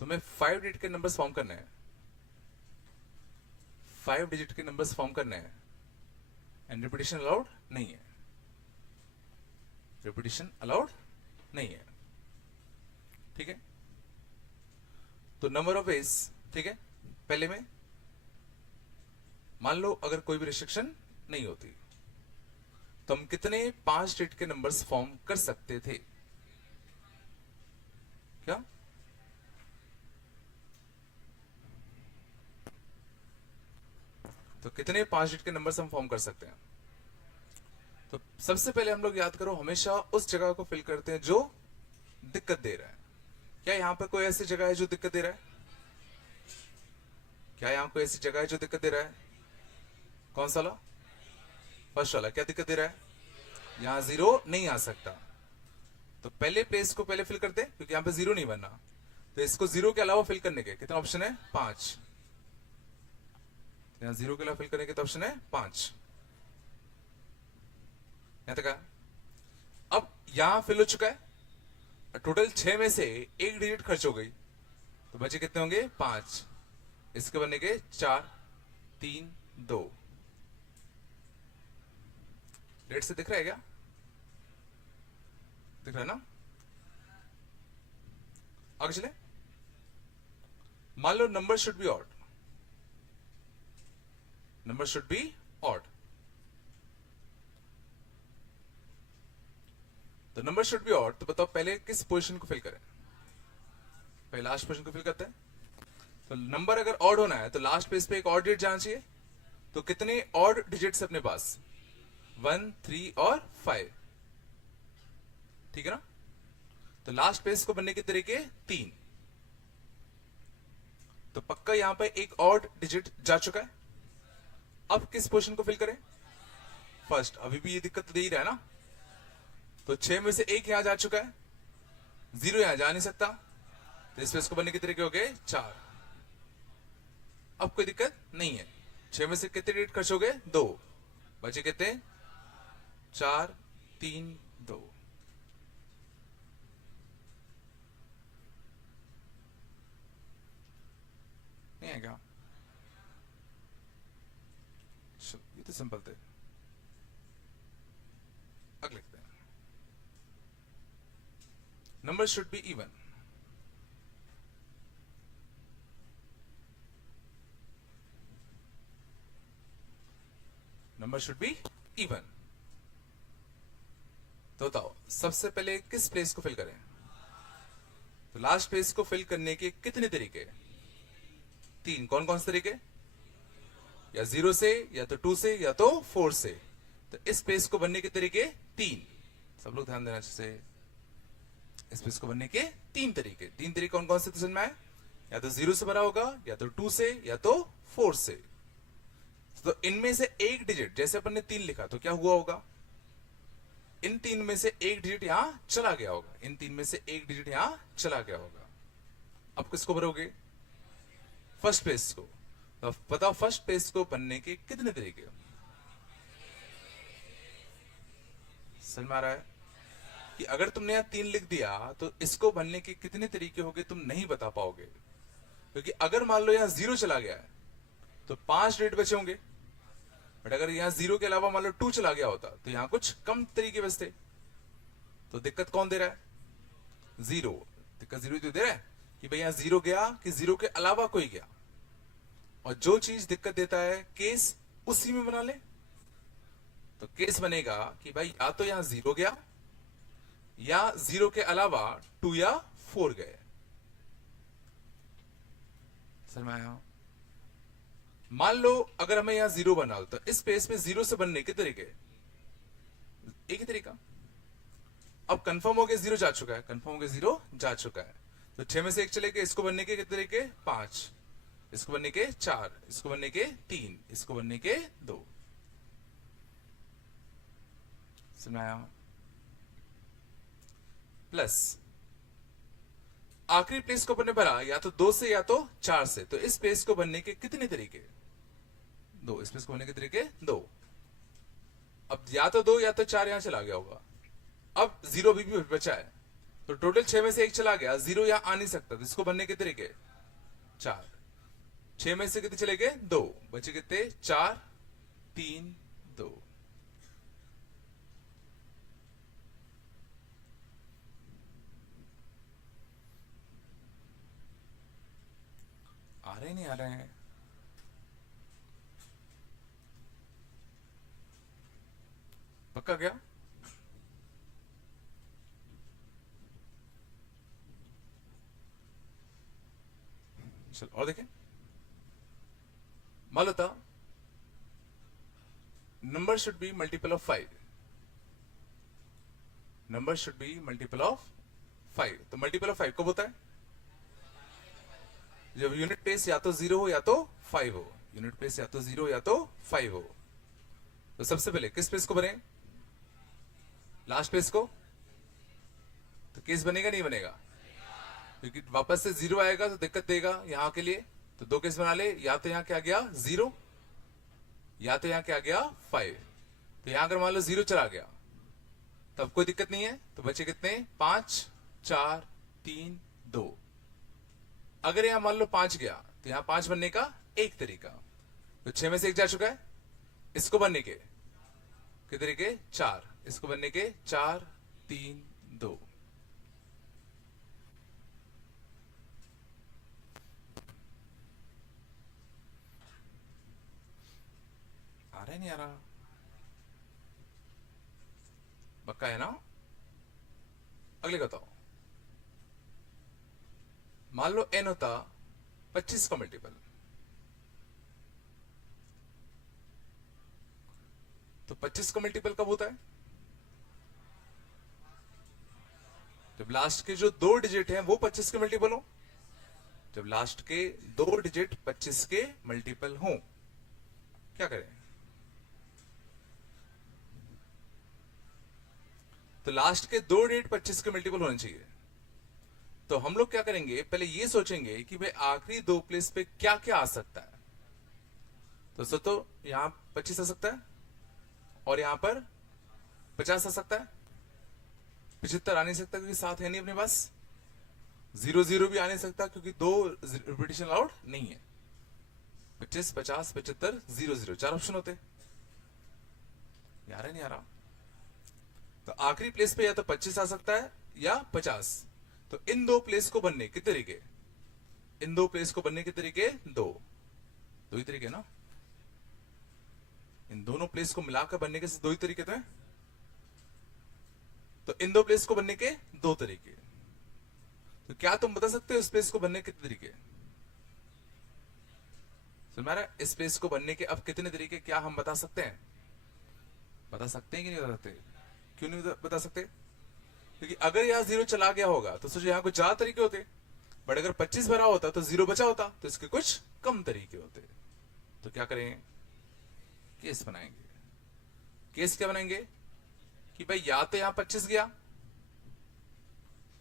तुम्हें 5 डिजिट के नंबर्स फॉर्म करने हैं, 5 डिजिट के नंबर्स फॉर्म करने हैं एंड रिपीटेशन अलाउड नहीं है। रिपीटिशन अलाउड नहीं है, ठीक है। तो नंबर ऑफ वेज, ठीक है। पहले में मान लो अगर कोई भी रिस्ट्रिक्शन नहीं होती तो हम कितने 5 डिजिट के नंबर्स फॉर्म कर सकते थे? क्या? तो कितने 5 डिजिट के नंबर्स हम फॉर्म कर सकते हैं? तो सबसे पहले हम लोग याद करो, हमेशा उस जगह को फिल करते हैं जो दिक्कत दे रहा है। क्या यहां पर कोई ऐसी जगह है जो दिक्कत दे रहा है? क्या यहां कोई ऐसी जगह है जो दिक्कत दे रहा है? कौन सा वाला? फर्स्ट वाला। क्या दिक्कत दे रहा है? यहां जीरो नहीं आ सकता। तो पहले प्लेस को पहले फिल करते हैं क्योंकि यहां पे जीरो नहीं बनना। तो इसको जीरो के अलावा फिल करने के कितने ऑप्शन है? 5। यहां जीरो के अलावा फिल करने के तो ऑप्शन है 5। यहां तक अब यहां फिल हो चुका है। टोटल 6 में से एक डिजिट खर्च हो गई तो बचे कितने होंगे? 5। इसके बनने के 4 3 2। डेट से दिख रहा है क्या? दिख रहा है ना? आगे चले। मान लो number should be odd. Number should be odd. तो नंबर शुड बी ऑड, तो बताओ पहले किस पोजीशन को फिल करें? पहले लास्ट पोजीशन को फिल करते हैं। तो नंबर अगर ऑड होना है तो लास्ट पेज पे एक ऑड डिजिट जाना चाहिए। तो कितने ऑड डिजिट्स अपने पास? 1 3 और 5, ठीक है ना? तो लास्ट पेज को बनने के तरीके 3। तो पक्का यहां पर एक ऑड डिजिट जा चुका है। अब किस पोजीशन को फिल करें? फर्स्ट। अभी भी ये दिक्कत तो दे ही रहा है ना? तो 6 में से एक यहां जा चुका है, जीरो यहां जा नहीं सकता। तो इस पेज को बनने के तरीके हो गए 4। अब कोई दिक्कत नहीं है। 6 में से कितने डिजिट खर्च हो गए? 2। बचे कितने? 4 3 2। नहीं है क्या? ये तो सिंपल थे। अगले लिखते हैं। Number should be even. Number should be even. तो बताओ सबसे पहले किस प्लेस को फिल करें? तो लास्ट प्लेस को फिल करने के कितने तरीके? 3। कौन कौन से तरीके? या 0 से, या तो 2 से, या तो 4 से। तो इस पेज को बनने के तरीके 3। सब लोग ध्यान देना अच्छे से। इस पेज को बनने के 3 तरीके। 3 तरीके कौन कौन से समझ में आए? या तो 0 से बना होगा, या तो 2 से, या तो 4 से। तो इनमें से एक डिजिट, जैसे अपन ने 3 लिखा तो क्या हुआ होगा? इन 3 में से एक डिजिट यहां चला गया होगा। इन 3 में से एक डिजिट यहां चला गया होगा। अब किसको भरोगे? फर्स्ट पेज को। तो बताओ फर्स्ट पेज को बनने के कितने तरीके? समझ में आ रहा है कि अगर तुमने यहां 3 लिख दिया तो इसको बनने के कितने तरीके होंगे तुम नहीं बता पाओगे। क्योंकि अगर मान लो यहां 0 चला गया है तो 5 डिजिट बचे होंगे। बट अगर यहां 0 के अलावा मान लो 2 चला गया होता तो यहां कुछ कम तरीके बचते। तो दिक्कत कौन दे रहा है? 0। दिक्कत 0 तो दे रहा है कि भाई यहां 0 गया कि 0 के अलावा कोई गया। और जो चीज दिक्कत देता है केस उसी में बना ले। तो केस बनेगा कि भाई या तो यहां 0 गया या 0 के अलावा 2 या 4 गए। समझ में आया? मान लो अगर हमें यहां 0 बना तो इस पेज में 0 से बनने के तरीके एक ही तरीका। अब कंफर्म हो गया 0 जा चुका है, कंफर्म हो गया 0 जा चुका है। तो 6 में से एक चले गए। इसको बनने के कितने तरीके? 5। इसको बनने के 4, इसको बनने के 3, इसको बनने के 2। सुनाया? प्लस आखिरी प्लेस को बनने भरा या तो 2 से या तो 4 से। तो इस प्लेस को बनने के कितने तरीके? 2। इस प्लेस को बनने के तरीके 2। अब या तो 2 या तो 4 यहां चला गया होगा। अब 0 भी बचा है तो टोटल 6 में से एक चला गया, 0 यहां आ नहीं सकता। तो इसको बनने के तरीके 4। 6 में से कितने चले गए? 2। बचे कितने? 4 3 2। रहे नहीं आ रहे हैं? पक्का क्या? चलो और देखें। मान लो था number should be multiple of 5। Number should be multiple of 5। तो मल्टीपल ऑफ 5 कब होता है? जब यूनिट प्लेस या तो 0 हो या तो 5 हो। यूनिट प्लेस या तो 0 या तो 5 हो। तो सबसे पहले किस प्लेस को बने? लास्ट प्लेस को। तो केस बनेगा नहीं बनेगा? क्योंकि वापस से 0 आएगा तो दिक्कत देगा यहां के लिए। तो दो केस बना ले, या तो यहां क्या गया 0, या तो यहां क्या गया 5। तो यहां अगर मान लो 0 चला गया तब कोई दिक्कत नहीं है। तो बचे कितने? 5 4 3 2। अगर यहां मान लो 5 गया तो यहां 5 बनने का एक तरीका। तो 6 में से 1 जा चुका है। इसको बनने के कितने तरीके? 4। इसको बनने के 4 3 2। आ रहा है नहीं आ रहा? पक्का है ना? अगले बताओ। मान लो n होता 25 का मल्टीपल। तो 25 का मल्टीपल कब होता है? जब लास्ट के जो 2 डिजिट हैं वो 25 के मल्टीपल हो। जब लास्ट के 2 डिजिट 25 के मल्टीपल हो। क्या करें? तो लास्ट के 2 डिजिट 25 के मल्टीपल होने चाहिए। तो हम लोग क्या करेंगे, पहले ये सोचेंगे कि भाई आखिरी 2 प्लेस पे क्या क्या आ सकता है। तो सोचो यहां 25 आ सकता है और यहां पर 50 आ सकता है। 75 आ नहीं सकता क्योंकि 7 है नहीं अपने पास। 0 0 भी आ नहीं सकता क्योंकि 2 रिपीटिशन अलाउड नहीं है। 25 50 75 0 0 4 ऑप्शन होते। यार नहीं आ रहा? तो आखिरी प्लेस पे या तो 25 आ सकता है या 50। तो इन 2 प्लेस को बनने के तरीके, इन 2 प्लेस को बनने के तरीके दो ही तरीके ना। इन दोनों प्लेस को मिलाकर बनने के 2 ही तरीके तो हैं। तो इन 2 प्लेस को बनने के 2 तरीके। तो क्या तुम बता सकते हो इस प्लेस को बनने के कितने तरीके? तुम्हारा इस प्लेस को बनने के अब कितने तरीके क्या हम बता सकते हैं? बता सकते हैं कि नहीं बता सकते? क्यों नहीं बता सकते? क्योंकि अगर यहां 0 चला गया होगा तो सोचो यहां कुछ ज्यादा तरीके होते। बट अगर 25 भरा होता तो 0 बचा होता, तो इसके कुछ कम तरीके होते। तो क्या करें? केस बनाएंगे। केस क्या बनाएंगे कि भाई या तो यहां 25 गया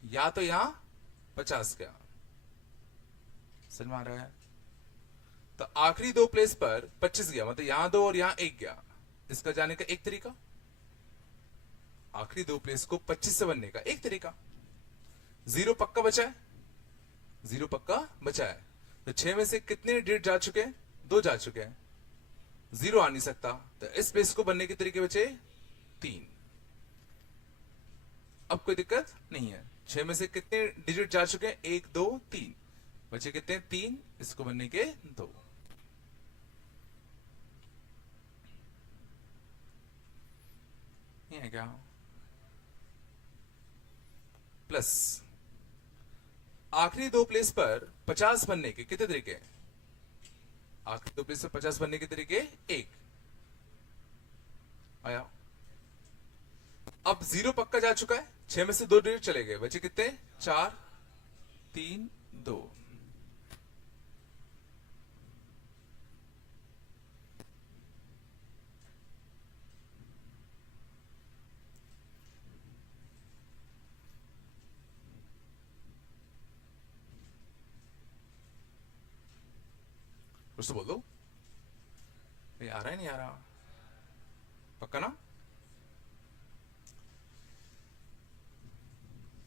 या तो यहां 50 गया। समझ में आ रहा है? तो आखिरी 2 प्लेस पर 25 गया, मतलब यहां 2 और यहां 1 गया। इसका जाने का एक तरीका, आखिरी 2 प्लेस को 25 से बनने का एक तरीका। 0 पक्का बचा है, 0 पक्का बचा है। तो 6 में से कितने डिजिट जा चुके हैं? 2 जा चुके हैं। 0 आ नहीं सकता। तो इस प्लेस को बनने के तरीके बचे 3। अब कोई दिक्कत नहीं है। 6 में से कितने डिजिट जा चुके हैं? 1 2 3। बचे कितने? 3। इसको बनने के 2। ये है क्या? प्लस आखिरी 2 प्लेस पर 50 बनने के कितने तरीके? आखिरी 2 प्लेस पर 50 बनने के तरीके 1 आया। अब 0 पक्का जा चुका है। 6 में से 2 डिजिट चले गए। बचे कितने? 4 3 2। कुछ तो बोल दो। ये आ रहा है नहीं आ रहा? पक्का ना?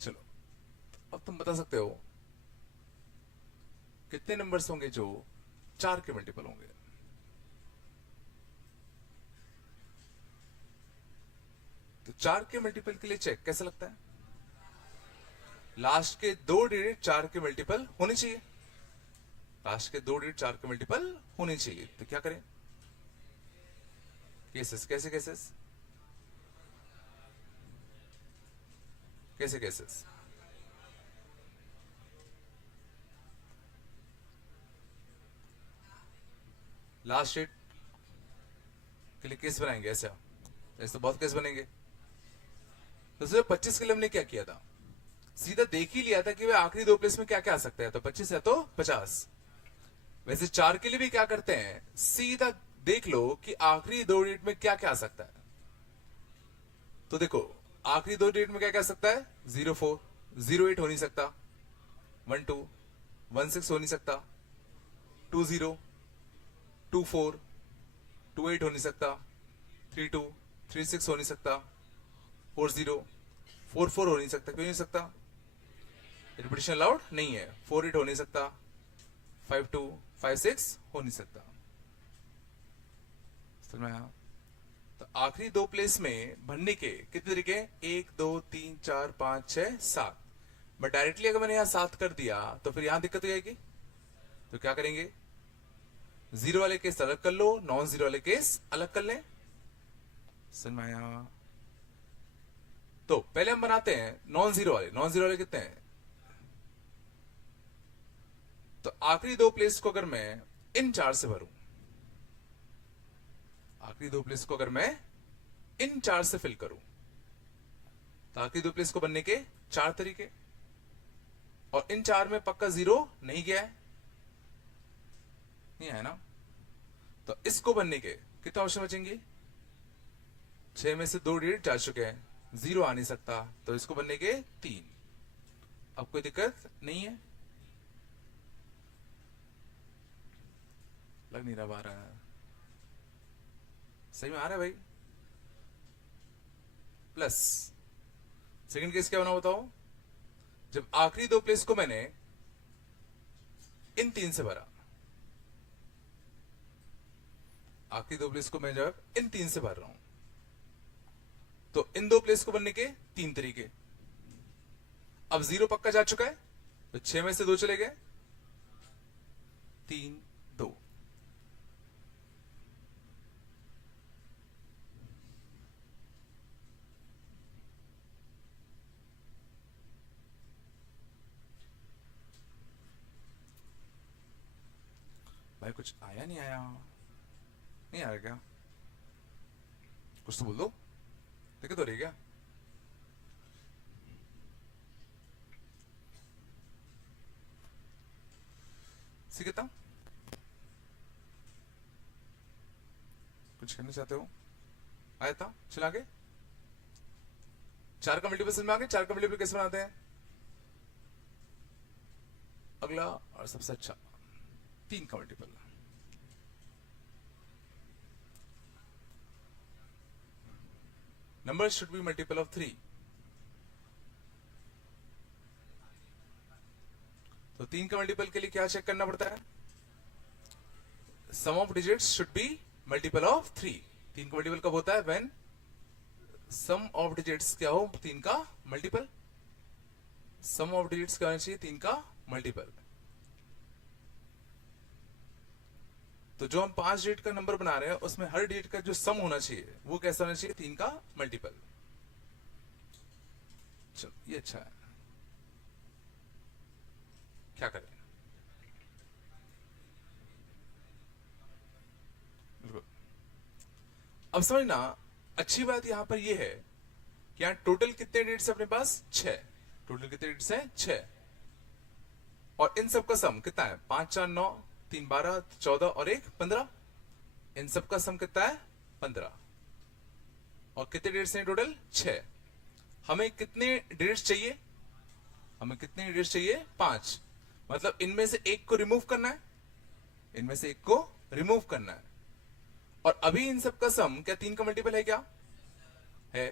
चलो अब तुम बता सकते हो कितने नंबर्स होंगे जो 4 के मल्टीपल होंगे? तो 4 के मल्टीपल के लिए चेक कैसा लगता है? लास्ट के 2 डिजिट 4 के मल्टीपल होने चाहिए। लास्ट के 2 डिजिट 4 के मल्टीपल होने चाहिए, तो क्या करें? केसेस, कैसे केसेस? कैसे केसेस? लास्ट डेट के लिए केस बनाएंगे ऐसा? ऐसे तो बहुत केस बनेंगे। तो सिर्फ 25 के लिए हमने क्या किया था? सीधा देख ही लिया था कि वे आखिरी 2 प्लेस में क्या क्या आ सकता है, तो 25 है तो 50। वैसे 4 के लिए भी क्या करते हैं, सीधा देख लो कि आखिरी 2 डिजिट में क्या क्या आ सकता है। तो देखो आखिरी 2 डिजिट में क्या क्या आ सकता है? 04, 08 हो नहीं सकता, 12, 16 हो नहीं सकता, 20, 24, 28 हो नहीं सकता, 32, 36 हो नहीं सकता, 40, 44 हो नहीं सकता। क्यों नहीं सकता? रिपीटेशन अलाउड नहीं है। 48 हो नहीं सकता, 52, 56 हो नहीं सकता। समझ में आया? तो आखिरी 2 प्लेस में भरने के कितने तरीके? 1, 2, 3, 4, 5, 6, 7। बट डायरेक्टली अगर मैंने यहां 7 कर दिया तो फिर यहां दिक्कत हो जाएगी। तो क्या करेंगे? जीरो वाले केस अलग कर लो, नॉन जीरो वाले केस अलग कर लें। समझ में आया? तो पहले हम बनाते हैं नॉन जीरो वाले। नॉन जीरो वाले कितने हैं? तो आखिरी 2 प्लेस को अगर मैं इन 4 से भरूं, आखिरी 2 प्लेस को अगर मैं इन 4 से फिल करूं, तो आखिरी 2 प्लेस को बनने के 4 तरीके। और इन 4 में पक्का जीरो नहीं गया है, नहीं है ना? तो इसको बनने के कितने ऑप्शन बचेंगे? 6 में से 2 डिजिट जा चुके हैं, जीरो आ नहीं सकता, तो इसको बनने के 3। अब कोई दिक्कत नहीं है? लग नहीं रहा आ रहा है? सही में आ रहा है भाई? प्लस सेकंड केस क्या बना बताओ? जब आखिरी 2 प्लेस को मैंने इन 3 से भरा, आखिरी 2 प्लेस को मैं जब इन 3 से भर रहा हूं, तो इन 2 प्लेस को बनने के 3 तरीके। अब जीरो पक्का जा चुका है, तो 6 में से 2 चले गए, 3, 2। भाई कुछ आया नहीं आया? नहीं आ रहा क्या? कुछ तो बोल दो, दिक्कत हो रही है क्या? सीखता कुछ करना चाहते हो? आया था? चला आगे। 4 का मल्टीपल समझ में आ गए? 4 का मल्टीपल कैसे बनाते हैं? अगला और सबसे अच्छा, 3 का multiple. Number should be multiple of 3। तो 3 का मल्टीपल के लिए क्या चेक करना पड़ता है? Sum of digits should be multiple of 3। 3 का मल्टीपल कब होता है? व्हेन सम ऑफ डिजिट्स क्या हो? 3 का मल्टीपल। सम ऑफ डिजिट्स क्या होना चाहिए? 3 का मल्टीपल। तो जो हम 5 डिजिट का नंबर बना रहे हैं उसमें हर डिजिट का जो सम होना चाहिए वो कैसा होना चाहिए? 3 का मल्टीपल। चलो ये अच्छा है। क्या करें? बिल्कुल। अब समझना, अच्छी बात यहां पर यह है कि यहां टोटल कितने डिजिट्स है अपने पास? 6। टोटल कितने डिजिट्स हैं? 6। और इन सब का सम कितना है? 5, 4, 9, 3, 12, 14 और 1, 15। इन सब का सम कितना है? 15। और कितने डिजिट्स हैं टोटल? 6। हमें कितने डिजिट्स चाहिए? हमें कितने डिजिट्स चाहिए? 5। मतलब इनमें से एक को रिमूव करना है, इनमें से एक को रिमूव करना है। और अभी इन सब का सम क्या 3 का मल्टीपल है? क्या है?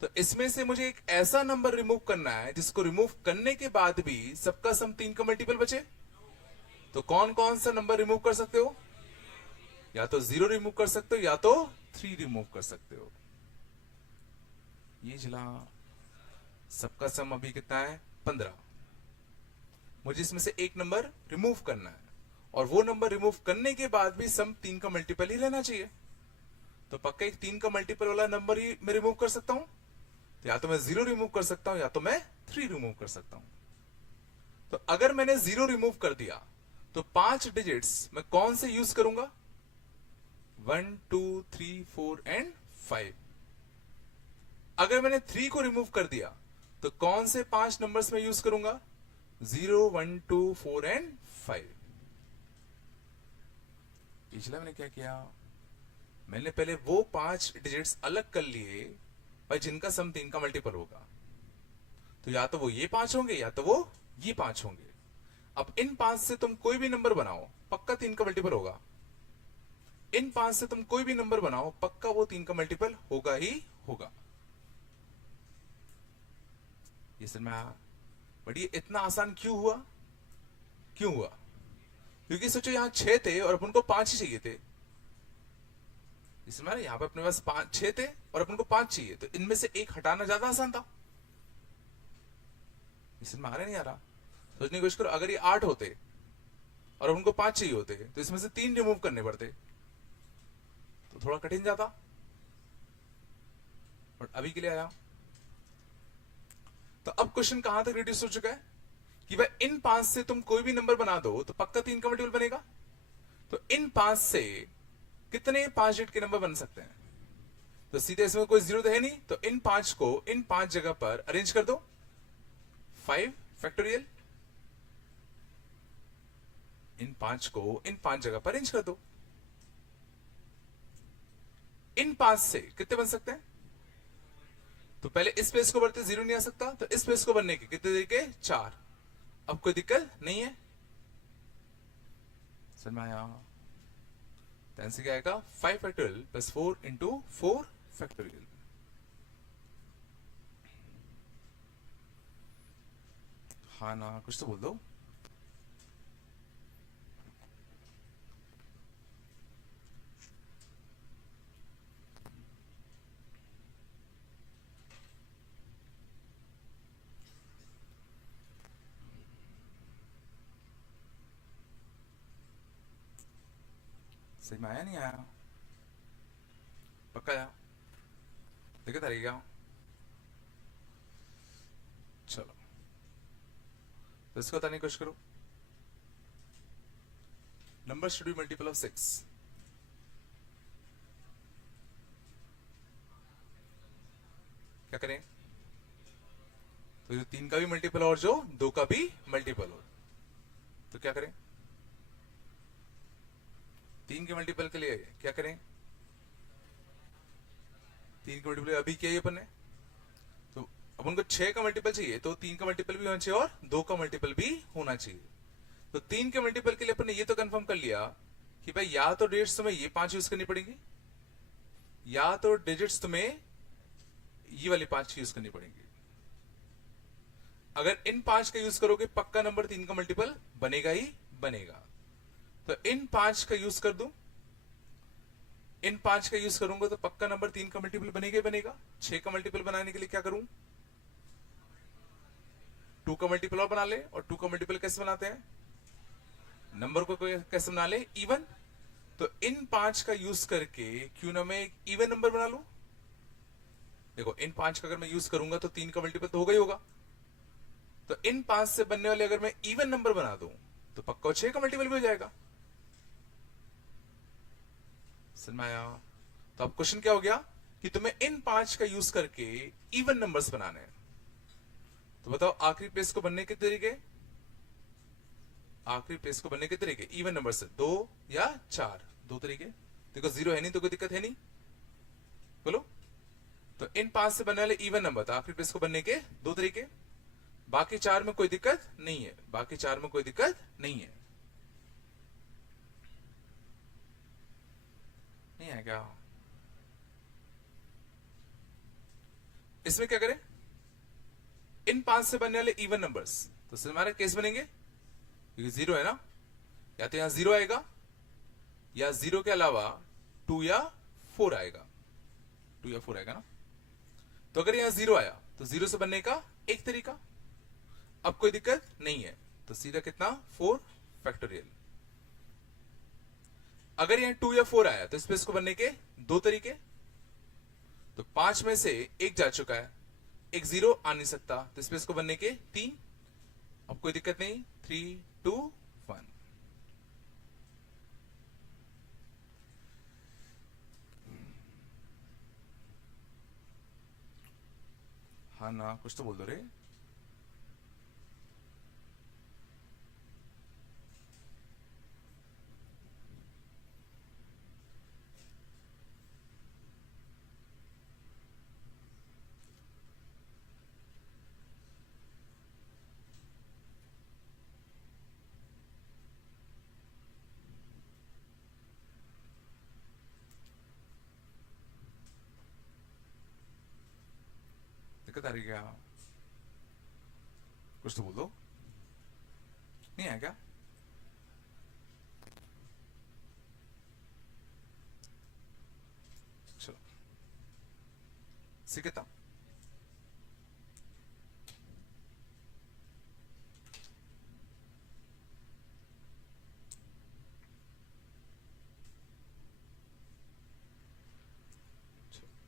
तो इसमें से मुझे एक ऐसा नंबर रिमूव करना है जिसको रिमूव करने के बाद भी सबका सम 3 का मल्टीपल बचे। तो कौन कौन सा नंबर रिमूव कर सकते हो? या तो 0 रिमूव कर सकते हो या तो 3 रिमूव कर सकते हो। ये जिला सबका सम अभी कितना है? 15। मुझे इसमें से एक नंबर रिमूव करना है और वो नंबर रिमूव करने के बाद भी सम 3 का मल्टीपल ही रहना चाहिए। तो पक्का एक 3 का मल्टीपल वाला नंबर ही मैं रिमूव कर सकता हूं। तो या तो मैं 0 रिमूव कर सकता हूं या तो मैं 3 रिमूव कर सकता हूं। तो अगर मैंने 0 रिमूव कर दिया तो 5 डिजिट्स मैं कौन से यूज करूंगा? 1 2 3 4 एंड 5। अगर मैंने 3 को रिमूव कर दिया तो कौन से 5 नंबर्स में यूज करूंगा? 0 1 2 4 एंड 5। पिछला मैंने क्या किया, मैंने पहले वो 5 डिजिट्स अलग कर लिए भाई जिनका सम 3 का मल्टीपल होगा। तो या तो वो ये 5 होंगे या तो वो ये 5 होंगे। अब इन 5 से तुम कोई भी नंबर बनाओ पक्का 3 का मल्टीपल होगा। इन 5 से तुम कोई भी नंबर बनाओ पक्का वो 3 का मल्टीपल होगा ही होगा। ये समझ में आया? बट ये इतना आसान क्यों हुआ? क्यों हुआ? क्योंकि सोचो यहां 6 थे और अपन को 5 ही चाहिए थे। इसमें यहां पे अपने पास 6 थे और अपन को 5 चाहिए, तो इनमें से एक हटाना ज्यादा आसान था। इसमें आ रहा नहीं आ रहा? सोचने की कोशिश करो, अगर ये 8 होते और उनको 5 चाहिए होते तो इसमें से 3 रिमूव करने पड़ते, तो थोड़ा कठिन जाता। बट अभी के लिए आया। तो अब क्वेश्चन कहां तक रिड्यूस हो चुका है कि भाई इन 5 से तुम कोई भी नंबर बना दो तो पक्का 3 का मल्टीपल बनेगा। तो इन 5 से कितने 5 डिजिट के नंबर बन सकते हैं? तो सीधे इसमें कोई 0 तो है नहीं, तो इन 5 को इन 5 जगह पर अरेंज कर दो। 5 फैक्टोरियल, इन 5 को इन 5 जगह पर अरेंज कर दो। इन 5 से कितने बन सकते हैं? तो पहले इस स्पेस को बढ़ते 0 नहीं आ सकता, तो इस स्पेस को बनने के कितने तरीके? 4। अब कोई दिक्कत नहीं है, समझ में आया? तो आंसर क्या आएगा? 5 फैक्टोरियल प्लस 4 इंटू 4 फैक्टोरियल। हाँ ना, कुछ तो बोल दो। सही में आया नहीं आया? पक्का आया? दिक्कत आ रही क्या? चलो तो इसको बताने की कोशिश करो। Number should be multiple of 6। क्या करें? तो जो 3 का भी मल्टीपल और जो 2 का भी मल्टीपल हो, तो क्या करें? 3 के मल्टीपल के लिए क्या करें? 3 के मल्टीपल अभी किया अपन ने, तो अब उनको 6 का मल्टीपल चाहिए तो 3 का मल्टीपल भी होना चाहिए और 2 का मल्टीपल भी होना चाहिए। तो 3 के मल्टीपल के लिए अपन ने ये तो कंफर्म कर लिया कि भाई या तो डिजिट्स तुम्हें ये 5 यूज करनी पड़ेगी या तो डिजिट्स तुम्हें ये वाली 5 यूज करनी पड़ेगी। अगर इन 5 का यूज करोगे पक्का नंबर 3 का मल्टीपल बनेगा ही बनेगा। तो इन 5 का यूज कर दूं, इन 5 का यूज करूंगा तो पक्का नंबर 3 का मल्टीपल बनेगा ही बनेगा। 6 का मल्टीपल बनाने के लिए क्या करूं? 2 का मल्टीपल और बना ले। और 2 का मल्टीपल कैसे बनाते हैं? नंबर को कैसे बना ले? इवन। तो इन 5 का यूज करके क्यों ना मैं एक इवन नंबर बना लूं। देखो इन 5 का अगर मैं यूज करूंगा तो 3 का मल्टीपल तो होगा ही होगा। तो इन 5 से बनने वाले अगर मैं इवन नंबर बना दूं तो पक्का 6 का मल्टीपल भी हो जाएगा। समझ में आया? तो अब क्वेश्चन क्या हो गया कि तुम्हें इन 5 का यूज करके इवन नंबर्स बनाने हैं। तो बताओ आखिरी प्लेस को बनने के तरीके, आखिरी प्लेस को बनने के तरीके इवन नंबर से 2 या 4, 2 तरीके। देखो 0 है नहीं तो कोई दिक्कत है नहीं, बोलो। तो इन 5 से बनने वाले इवन नंबर, तो आखिरी प्लेस को बनने के 2 तरीके। बाकी 4 में कोई दिक्कत नहीं है, बाकी 4 में कोई दिक्कत नहीं है। नहीं है क्या? इसमें क्या करें? इन 5 से बनने वाले इवन नंबर्स, तो हमारे केस बनेंगे क्योंकि 0 है ना, या तो यहां 0 आएगा या 0 के अलावा 2 या 4 आएगा। 2 या 4 आएगा ना। तो अगर यहां 0 आया तो 0 से बनने का एक तरीका, अब कोई दिक्कत नहीं है। तो सीधा कितना? 4 फैक्टोरियल। अगर यहाँ 2 या 4 आया तो स्पेस को बनने के दो तरीके। तो 5 में से एक जा चुका है, एक 0 आ नहीं सकता, तो स्पेस को बनने के 3। अब कोई दिक्कत नहीं, 3 2 1। हाँ ना, कुछ तो बोल दो रे। दिक्कत आ रही क्या? कुछ तो बोल दो। नहीं है क्या? चलो सीखता।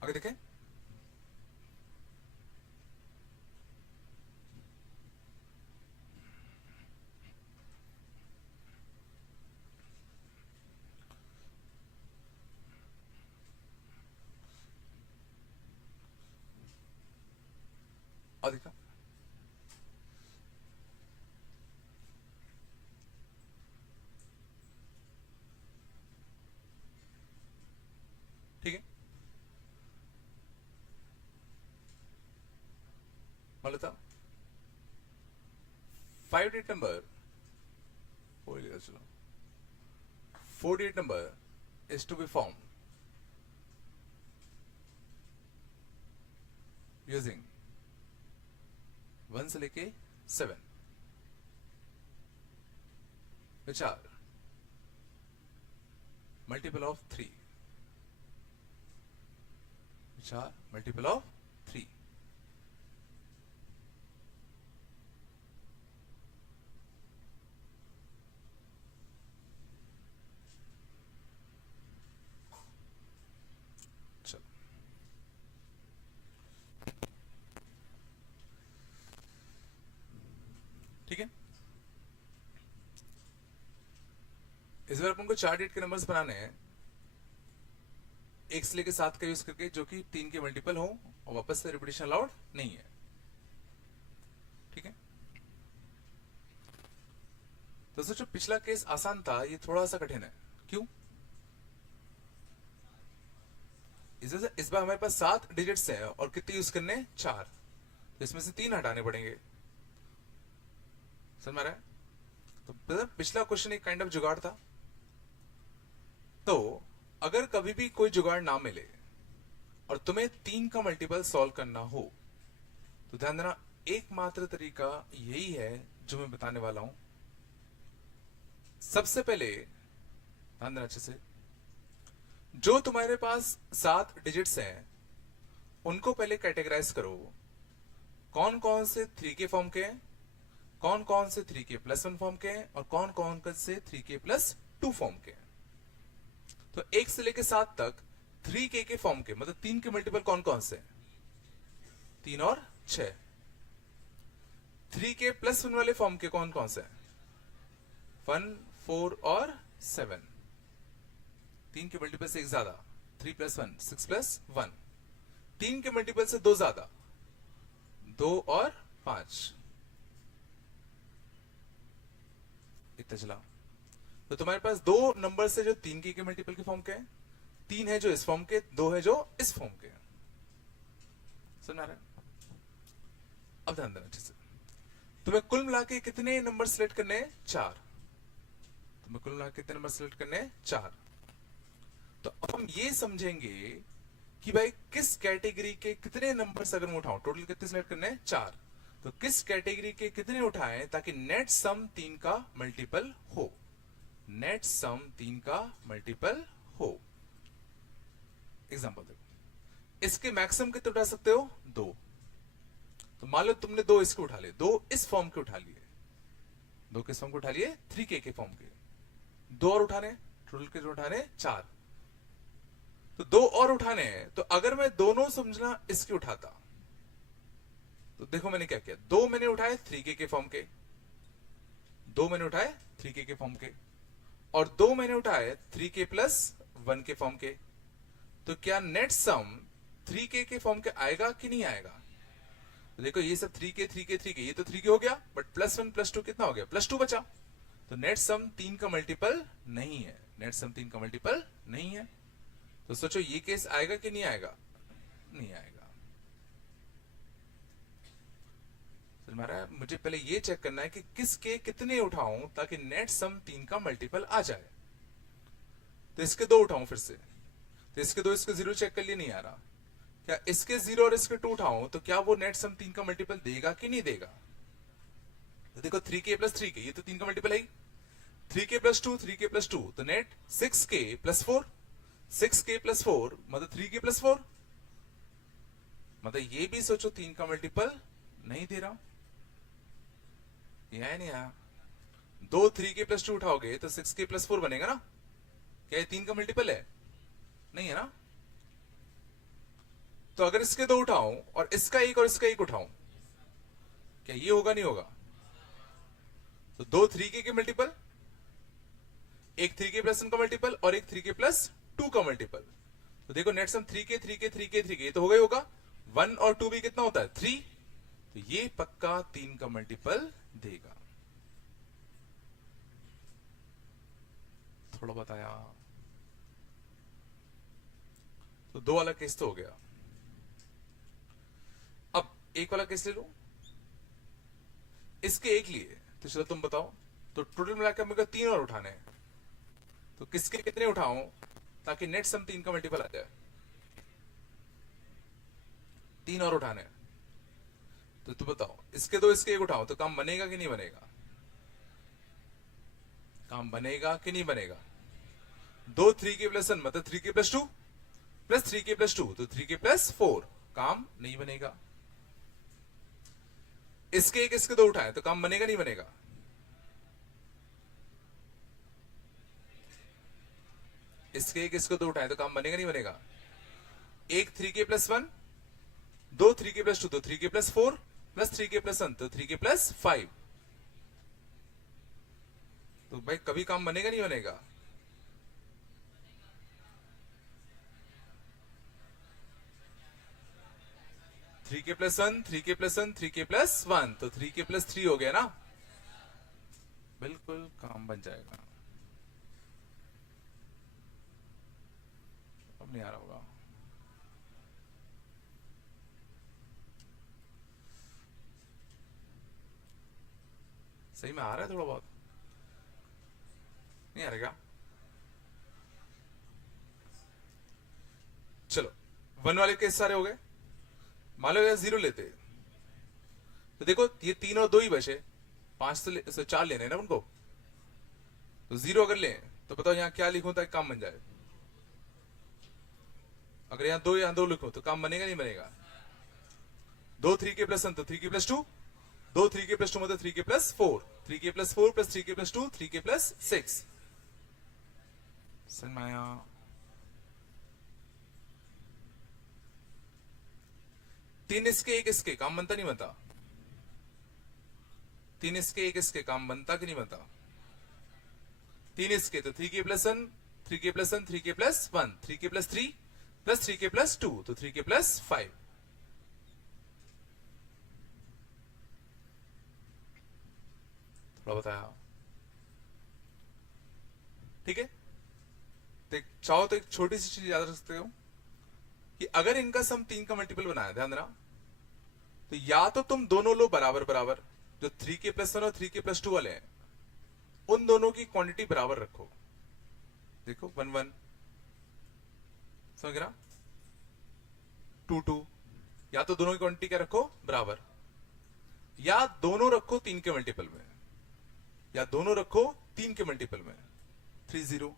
आगे देखें। और देखा, ठीक है। मान लेता 5 digit number, चलो 4 digit number is to be formed using 1 से लेके 7, which are multiple of 3, which are multiple of 3। चलो ठीक है। इस बार अपन को 4 डिजिट के नंबर्स बनाने हैं, 1 से लेके 7 का यूज करके, जो कि 3 के मल्टीपल हो और वापस से रिपीटेशन अलाउड नहीं है। ठीक है। तो जो पिछला केस आसान था, ये थोड़ा सा कठिन है। क्यों? इस बार हमारे पास 7 डिजिट्स हैं और कितने यूज करने? 4। तो इसमें से 3 हटाने पड़ेंगे। समझ में आ रहा है? तो पिछला क्वेश्चन एक काइंड ऑफ जुगाड़ था। तो अगर कभी भी कोई जुगाड़ ना मिले और तुम्हें 3 का मल्टीपल सॉल्व करना हो, तो ध्यान देना, एकमात्र तरीका यही है जो मैं बताने वाला हूं। सबसे पहले ध्यान देना अच्छे से, जो तुम्हारे पास 7 डिजिट्स हैं उनको पहले कैटेगराइज करो। कौन कौन से 3 के फॉर्म के हैं, कौन कौन से 3 के प्लस 1 फॉर्म के हैं, और कौन कौन से 3 के प्लस 2 फॉर्म के हैं। तो 1 से लेके 7 तक 3 के फॉर्म के, मतलब 3 के मल्टीपल कौन कौन से? 3 और 6। 3 के प्लस 1 वाले फॉर्म के कौन कौन से? 1 4 और 7। 3 के मल्टीपल से एक ज्यादा, 3 + 1 6 + 1। 3 के मल्टीपल से 2 ज्यादा, 2 और 5। इतना चला। तो तुम्हारे पास 2 नंबर से जो 3 के मल्टीपल के फॉर्म के हैं, 3 है जो इस फॉर्म के, 2 है जो इस फॉर्म के। सुना रहे? अब ध्यान देना अच्छे से। तुम्हें कुल मिला के कितने नंबर सिलेक्ट करने हैं? 4। तुम्हें कुल मिला के कितने नंबर सिलेक्ट करने हैं? 4। तो अब हम ये समझेंगे कि भाई किस कैटेगरी के कितने नंबर्स अगर मैं उठाऊं, टोटल कितने सिलेक्ट करने हैं? 4। तो किस कैटेगरी के कितने उठाएं ताकि नेट सम 3 का मल्टीपल हो। नेट सम 3 का मल्टीपल हो। एग्जांपल देखो, इसके मैक्सिमम कितने उठा सकते हो? 2। तो मान लो तुमने 2 इसके उठा लिए, 2 इस फॉर्म के उठा लिए, 2 किस फॉर्म के उठा लिए? 3 के फॉर्म के। 2 और उठाने, टोटल कितने उठाने 4, तो 2 और उठाने हैं। तो अगर मैं दोनों समझना इसके उठाता, तो देखो मैंने क्या किया, 2 मैंने उठाए 3k के फॉर्म के, 2 मैंने उठाए 3k के फॉर्म के, और 2 मैंने उठाए 3k प्लस 1 के फॉर्म के। तो क्या नेट सम 3k के फॉर्म के आएगा कि नहीं आएगा? तो देखो ये सब 3k 3k 3k, ये तो 3k हो गया, बट प्लस 1 प्लस 2 कितना हो गया, प्लस 2 बचा। तो नेट सम 3 का मल्टीपल नहीं है, नेट सम 3 का मल्टीपल नहीं है। तो सोचो ये केस आएगा कि नहीं आएगा? नहीं आएगा। मुझे पहले ये चेक करना है कि किसके कितने उठाऊं ताकि नेट सम 3 का मल्टीपल आ जाए। तो इसके 2 उठाऊं फिर से, तो इसके 2 इसके 0 चेक कर लिए, नहीं आ रहा। क्या इसके 0 और इसके 2 उठाऊं तो क्या वो नेट सम 3 का मल्टीपल देगा कि नहीं देगा? तो देखो 3k प्लस 3k, ये तो 3 का मल्टीपल है ही। 3k प्लस 2 3k प्लस 2, तो net 6k plus 4, 6k plus 4 मतलब 3k प्लस 4, मतलब ये भी सोचो 3 का मल्टीपल नहीं दे रहा। ये है नहीं यार, 2 3k प्लस 2 उठाओगे तो 6k प्लस 4 बनेगा ना? क्या ये 3 का मल्टीपल है? नहीं है ना? तो अगर इसके 2 उठाऊं और इसका 1 और इसका 1 उठाऊं, क्या ये होगा नहीं होगा? तो 2 3k के मल्टीपल, एक 3k प्लस 1 का मल्टीपल और एक 3k प्लस 2 का मल्टीपल। तो देखो नेट सम 3k 3k 3k 3k तो हो गई होगा, 1 और 2 भी कितना होता है 3, तो ये पक्का 3 का मल्टीपल देगा। थोड़ा बताया तो 2 वाला केस तो हो गया। अब 1 वाला केस ले लो, इसके 1 लिए, तो चलो तुम बताओ। तो टोटल मिलाकर मेरे को 3 और उठाने हैं, तो किसके कितने उठाऊं ताकि नेट सम 3 का मल्टीपल आ जाए? 3 और उठाने हैं, तो तू बताओ इसके 2 इसके 1 उठाओ तो काम बनेगा कि नहीं बनेगा? काम बनेगा कि नहीं बनेगा? 2 3k प्लस 1 मतलब 3k plus 2 plus 3k plus 2, तो 3k प्लस 4, काम नहीं बनेगा। इसके 1 इसके 2 उठाए तो काम बनेगा नहीं बनेगा? इसके 1 इसके 2 उठाए तो काम बनेगा नहीं बनेगा? एक 3k प्लस 1, 2 3k प्लस 2 तो 3k plus 4 plus 3k plus 1 तो 3k प्लस 5। तो भाई कभी काम बनेगा नहीं बनेगा? थ्री के plus 1 3k plus 1 3k plus 1 तो 3k प्लस 3 हो गया ना? बिल्कुल काम बन जाएगा। अब नहीं आ रहा होगा। सही में आ रहा है थोड़ा बहुत? नहीं आ रहा क्या? चलो 1 वाले केस सारे हो गए। मान लो यार 0 लेते, तो देखो ये 3 और 2 ही बचे, 5 तो 4 लेने हैं ना उनको। तो 0 अगर लें तो बताओ यहाँ क्या लिखूं ताकि काम बन जाए? अगर यहाँ 2 यहाँ 2 लिखूं तो काम बनेगा नहीं बनेगा? 2 3k प्लस 1 तो 3k प्लस 2, 2 3k प्लस 2 मतलब 3k plus 4, 3k plus 4 plus 3k plus 2 3k plus 6। समझ में आया? तीन इसके 1 इसके काम बनता नहीं बनता? 3 इसके 1 इसके काम बनता कि नहीं बनता? 3 इसके तो 3k plus 1 3k plus 1 3k plus 1 3k plus 3 plus 3k plus 2 तो 3k प्लस 5। थोड़ा बताया? ठीक है, तो चाहो तो एक छोटी सी चीज याद रख सकते हो कि अगर इनका सम 3 का मल्टीपल बनाया, ध्यान देना, तो या तो तुम दोनों लो बराबर बराबर, जो 3k प्लस 1 और 3k प्लस 2 वाले हैं उन दोनों की क्वांटिटी बराबर रखो। देखो 1 1 समझ रहा, 2 2, या तो दोनों की क्वांटिटी क्या रखो बराबर, या दोनों रखो 3 के मल्टीपल में, या दोनों रखो 3 के मल्टीपल में 3 0,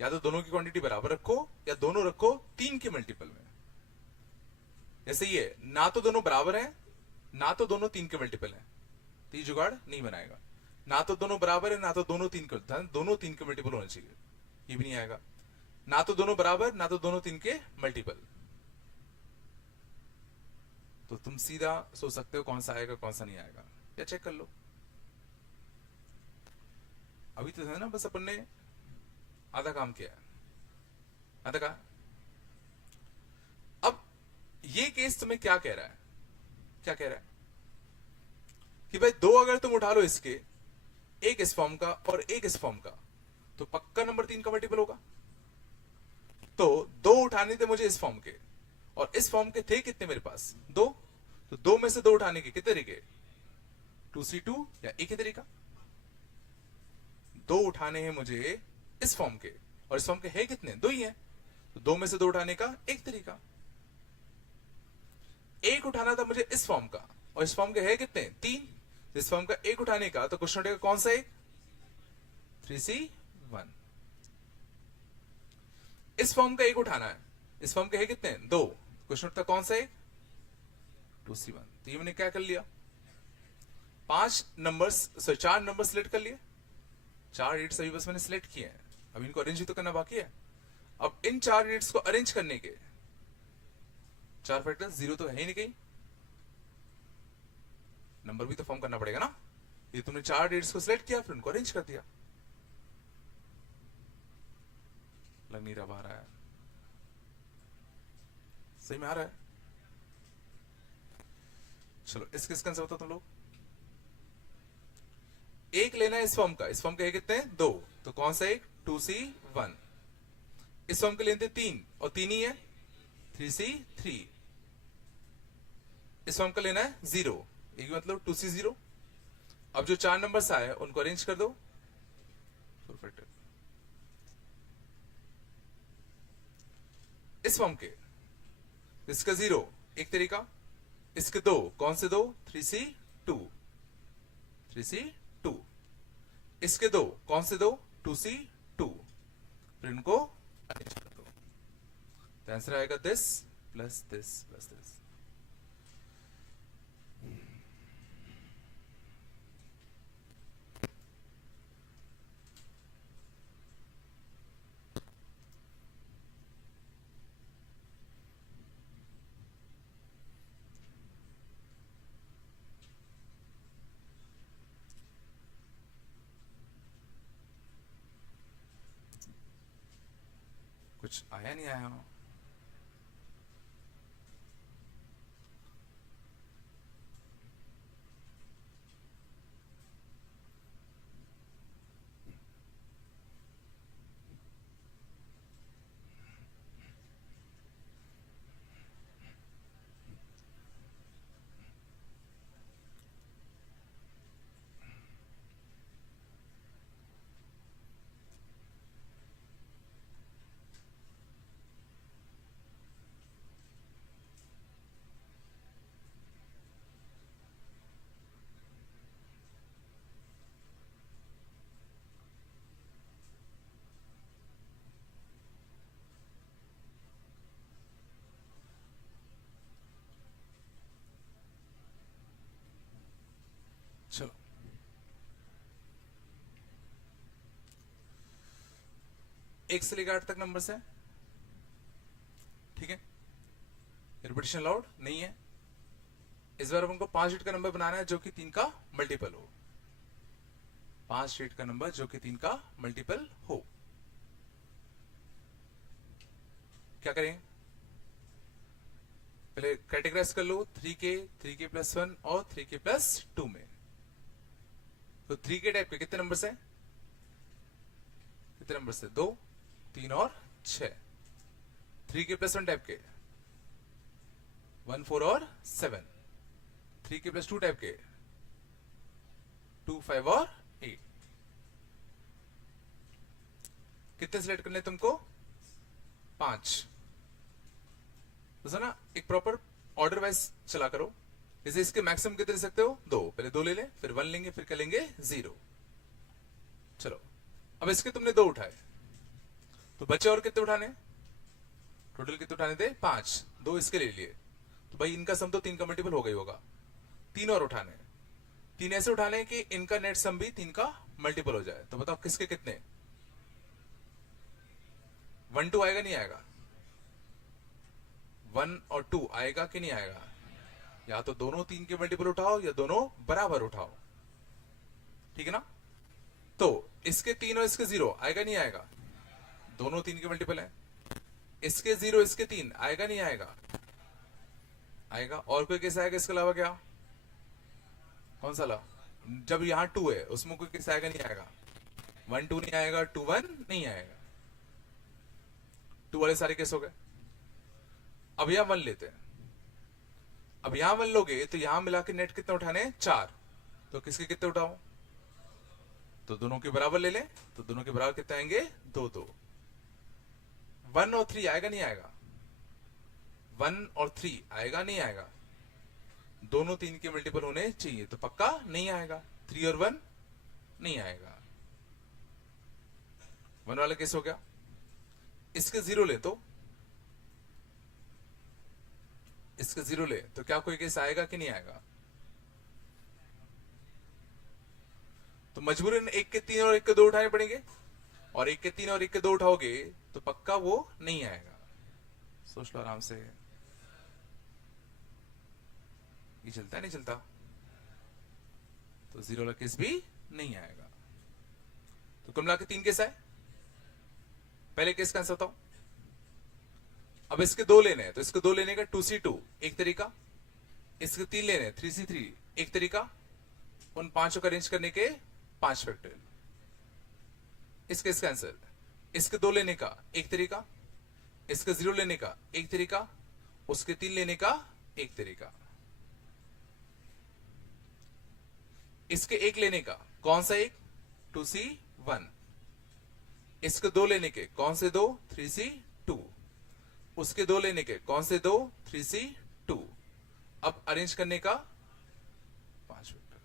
या तो दोनों की क्वांटिटी बराबर रखो या दोनों रखो 3 के मल्टीपल में। जैसे ये ना तो दोनों बराबर हैं ना तो दोनों 3 के मल्टीपल हैं, तो ये जुगाड़ नहीं बनाएगा। ना तो दोनों बराबर है ना तो दोनों तीन दोनों तीन के मल्टीपल होना चाहिए, ये भी नहीं आएगा। ना तो दोनों बराबर ना तो दोनों तीन के मल्टीपल। तो तुम सीधा सोच सकते हो कौन सा आएगा कौन सा नहीं आएगा, या चेक कर लो। अभी तो है ना, बस अपन ने आधा काम किया है, आधा का। अब ये केस तुम्हें क्या कह रहा है, क्या कह रहा है कि भाई दो अगर तुम उठा लो इसके, एक इस फॉर्म का और एक इस फॉर्म का, तो पक्का नंबर 3 का मल्टीपल होगा। तो दो उठाने थे मुझे इस फॉर्म के, और इस फॉर्म के थे कितने मेरे पास, दो। तो दो में से दो उठाने के कितने तरीके, 2C2 या एक ही तरीका। दो उठाने हैं मुझे इस फॉर्म के, और इस फॉर्म के है कितने, दो ही है। तो दो में से दो उठाने का एक तरीका। एक उठाना था मुझे इस फॉर्म का, और इस फॉर्म के है कितने, तीन। इस फॉर्म का एक उठाने का तो क्वेश्चन उठेगा कौन सा एक, 3C1। इस फॉर्म का एक उठाना है, इस फॉर्म के है कितने, दो। क्वेश्चन उठता कौन सा एक, 2C1। तो ये मैंने क्या कर लिया, पांच नंबर्स, सॉरी 4 नंबर सिलेक्ट कर लिए। 4 रीड्स अभी बस मैंने सिलेक्ट किए हैं, अब इनको अरेंज ही तो करना बाकी है। अब इन 4 रीड्स को अरेंज करने के 4 फैक्टर्स, जीरो तो है ही नहीं कहीं, नंबर भी तो फॉर्म करना पड़ेगा ना। ये तुमने 4 रीड्स को सिलेक्ट किया, फिर उनको अरेंज कर दिया। लग नहीं रहा, आ रहा है, सही में आ रहा है। चलो इसके आंसर बताओ तुम लोग। एक लेना है इस फॉर्म का, इस फॉर्म के कितने हैं, दो। तो कौन सा एक, 2C1। इस फॉर्म के लेते 3, और 3 ही है, 3C3। इस फॉर्म का लेना है 0, एक मतलब 2C0। अब जो 4 नंबर्स आए उनको अरेंज कर दो, परफेक्ट। इस फॉर्म के, इसका 0 एक तरीका, इसके दो, कौन से दो, 3C2, 3C2। इसके दो, कौन से दो, 2C2। फिर इनको अरेंज कर दो, तो आंसर आएगा this plus this plus this. कुछ आया नहीं आया, चलो एक से लेकर 8 तक नंबर्स है, ठीक है। रिपीटेशन अलाउड नहीं है। इस बार हमको 5 डिजिट का नंबर बनाना है जो कि 3 का मल्टीपल हो। 5 डिजिट का नंबर जो कि 3 का मल्टीपल हो। क्या करें, पहले कैटेगराइज कर लो 3K प्लस 1 और 3K प्लस 2 में। तो 3K टाइप के कितने नंबर्स हैं, कितने नंबर्स है, 2, 3 और 6। 3K प्लस 1 टाइप के 1, 4 और 7। 3K प्लस 2 टाइप के 2, 5 और 8। कितने सिलेक्ट करने तुमको, 5। तो ना एक प्रॉपर ऑर्डर वाइज चला करो। जैसे इसके मैक्सिमम कितने ले सकते हो, 2। पहले 2 ले लें, फिर 1 लेंगे, फिर क्या लेंगे, 0। चलो अब इसके तुमने 2 उठाए, तो बच्चे और कितने उठाने, टोटल कितने उठाने थे, 5। 2 इसके ले लिए, तो भाई इनका सम तो 3 का मल्टीपल हो गई होगा। 3 और उठाने, तीन ऐसे उठाने कि इनका नेट सम भी तीन का मल्टीपल हो जाए। तो बताओ किसके कितने? 1 2 आएगा नहीं आएगा? 1 और 2 आएगा कि नहीं आएगा? या तो दोनों तीन के मल्टीपल उठाओ या दोनों बराबर उठाओ, ठीक है ना? तो इसके 3 और इसके 0 आएगा नहीं आएगा? दोनों तीन के मल्टीपल है। इसके 0 इसके 3 आएगा नहीं आएगा? आएगा। और कोई केस आएगा इसके अलावा? क्या कौन सा ला? जब यहां 2 है उसमें कोई केस आएगा नहीं आएगा? 1 2 नहीं आएगा, 2 1 नहीं आएगा। 2 वाले सारे केस हो गए। अब यहां 1 लेते हैं। अब यहां 1 लोगे तो यहां मिला के नेट कितने उठाने? 4। तो किसके कितने उठाओ? तो दोनों के बराबर ले लें। तो दोनों के बराबर कितने आएंगे? 2 2। 1 और 3 आएगा नहीं आएगा? 1 और 3 आएगा नहीं आएगा? दोनों 3 के मल्टीपल होने चाहिए, तो पक्का नहीं आएगा। 3 और 1 नहीं आएगा। 1 वाला केस हो गया। इसके 0 ले तो इसके 0 ले तो क्या कोई केस आएगा कि नहीं आएगा? तो मजबूरन एक के 3 और एक के 2 उठाने पड़ेंगे, और एक के 3 और एक के 2 उठाओगे तो पक्का वो नहीं आएगा। सोच लो आराम से। ये चलता है नहीं चलता? तो 0 वाला केस भी नहीं आएगा। तो कुल मिला के 3 केस आए। पहले केस का आंसर बताओ। अब इसके 2 लेने हैं तो इसके 2 लेने का 2C2 एक तरीका, इसके 3 लेने 3C3 एक तरीका, उन पांचों का अरेंज करने के 5 फैक्टोरियल। इस केस का आंसर इसके 2 लेने का एक तरीका, इसके 0 लेने का एक तरीका, उसके 3 लेने का एक तरीका। इसके 1 लेने का कौन सा एक? 2C1। इसके 2 लेने के कौन से 2? 3C2। उसके 2 लेने के कौन से 2? 3C2। अब अरेंज करने का 5 वेक्टर।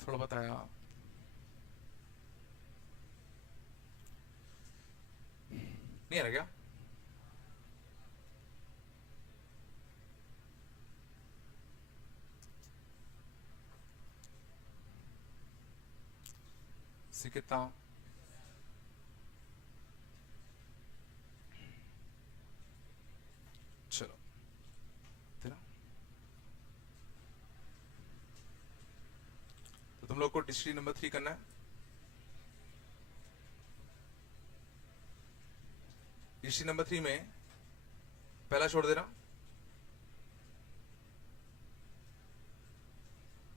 थोड़ा बताया। नहीं आ रहा क्या? कितना? चलो तेरा। तो तुम लोग को डिस्ट्री नंबर 3 करना है। डिस्ट्री नंबर 3 में पहला छोड़ देना,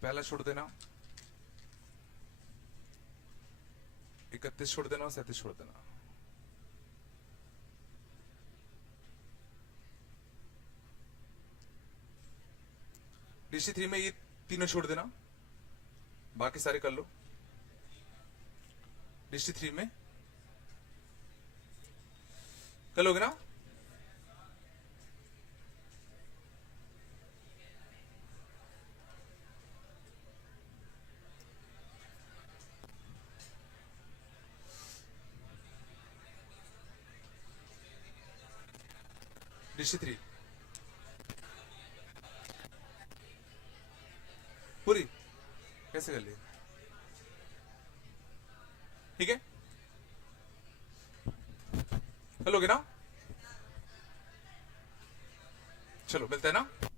पहला छोड़ देना, 31 छोड़ देना और 37 छोड़ देना। डिस्ट्री 3 में ये तीनों छोड़ देना, बाकी सारे कर लो। डिस्ट्री 3 में कर लोगे ना? डिस्ट्री 3 पूरी कैसे कर ली? ठीक है, कर लोगे ना? चलो मिलते हैं ना।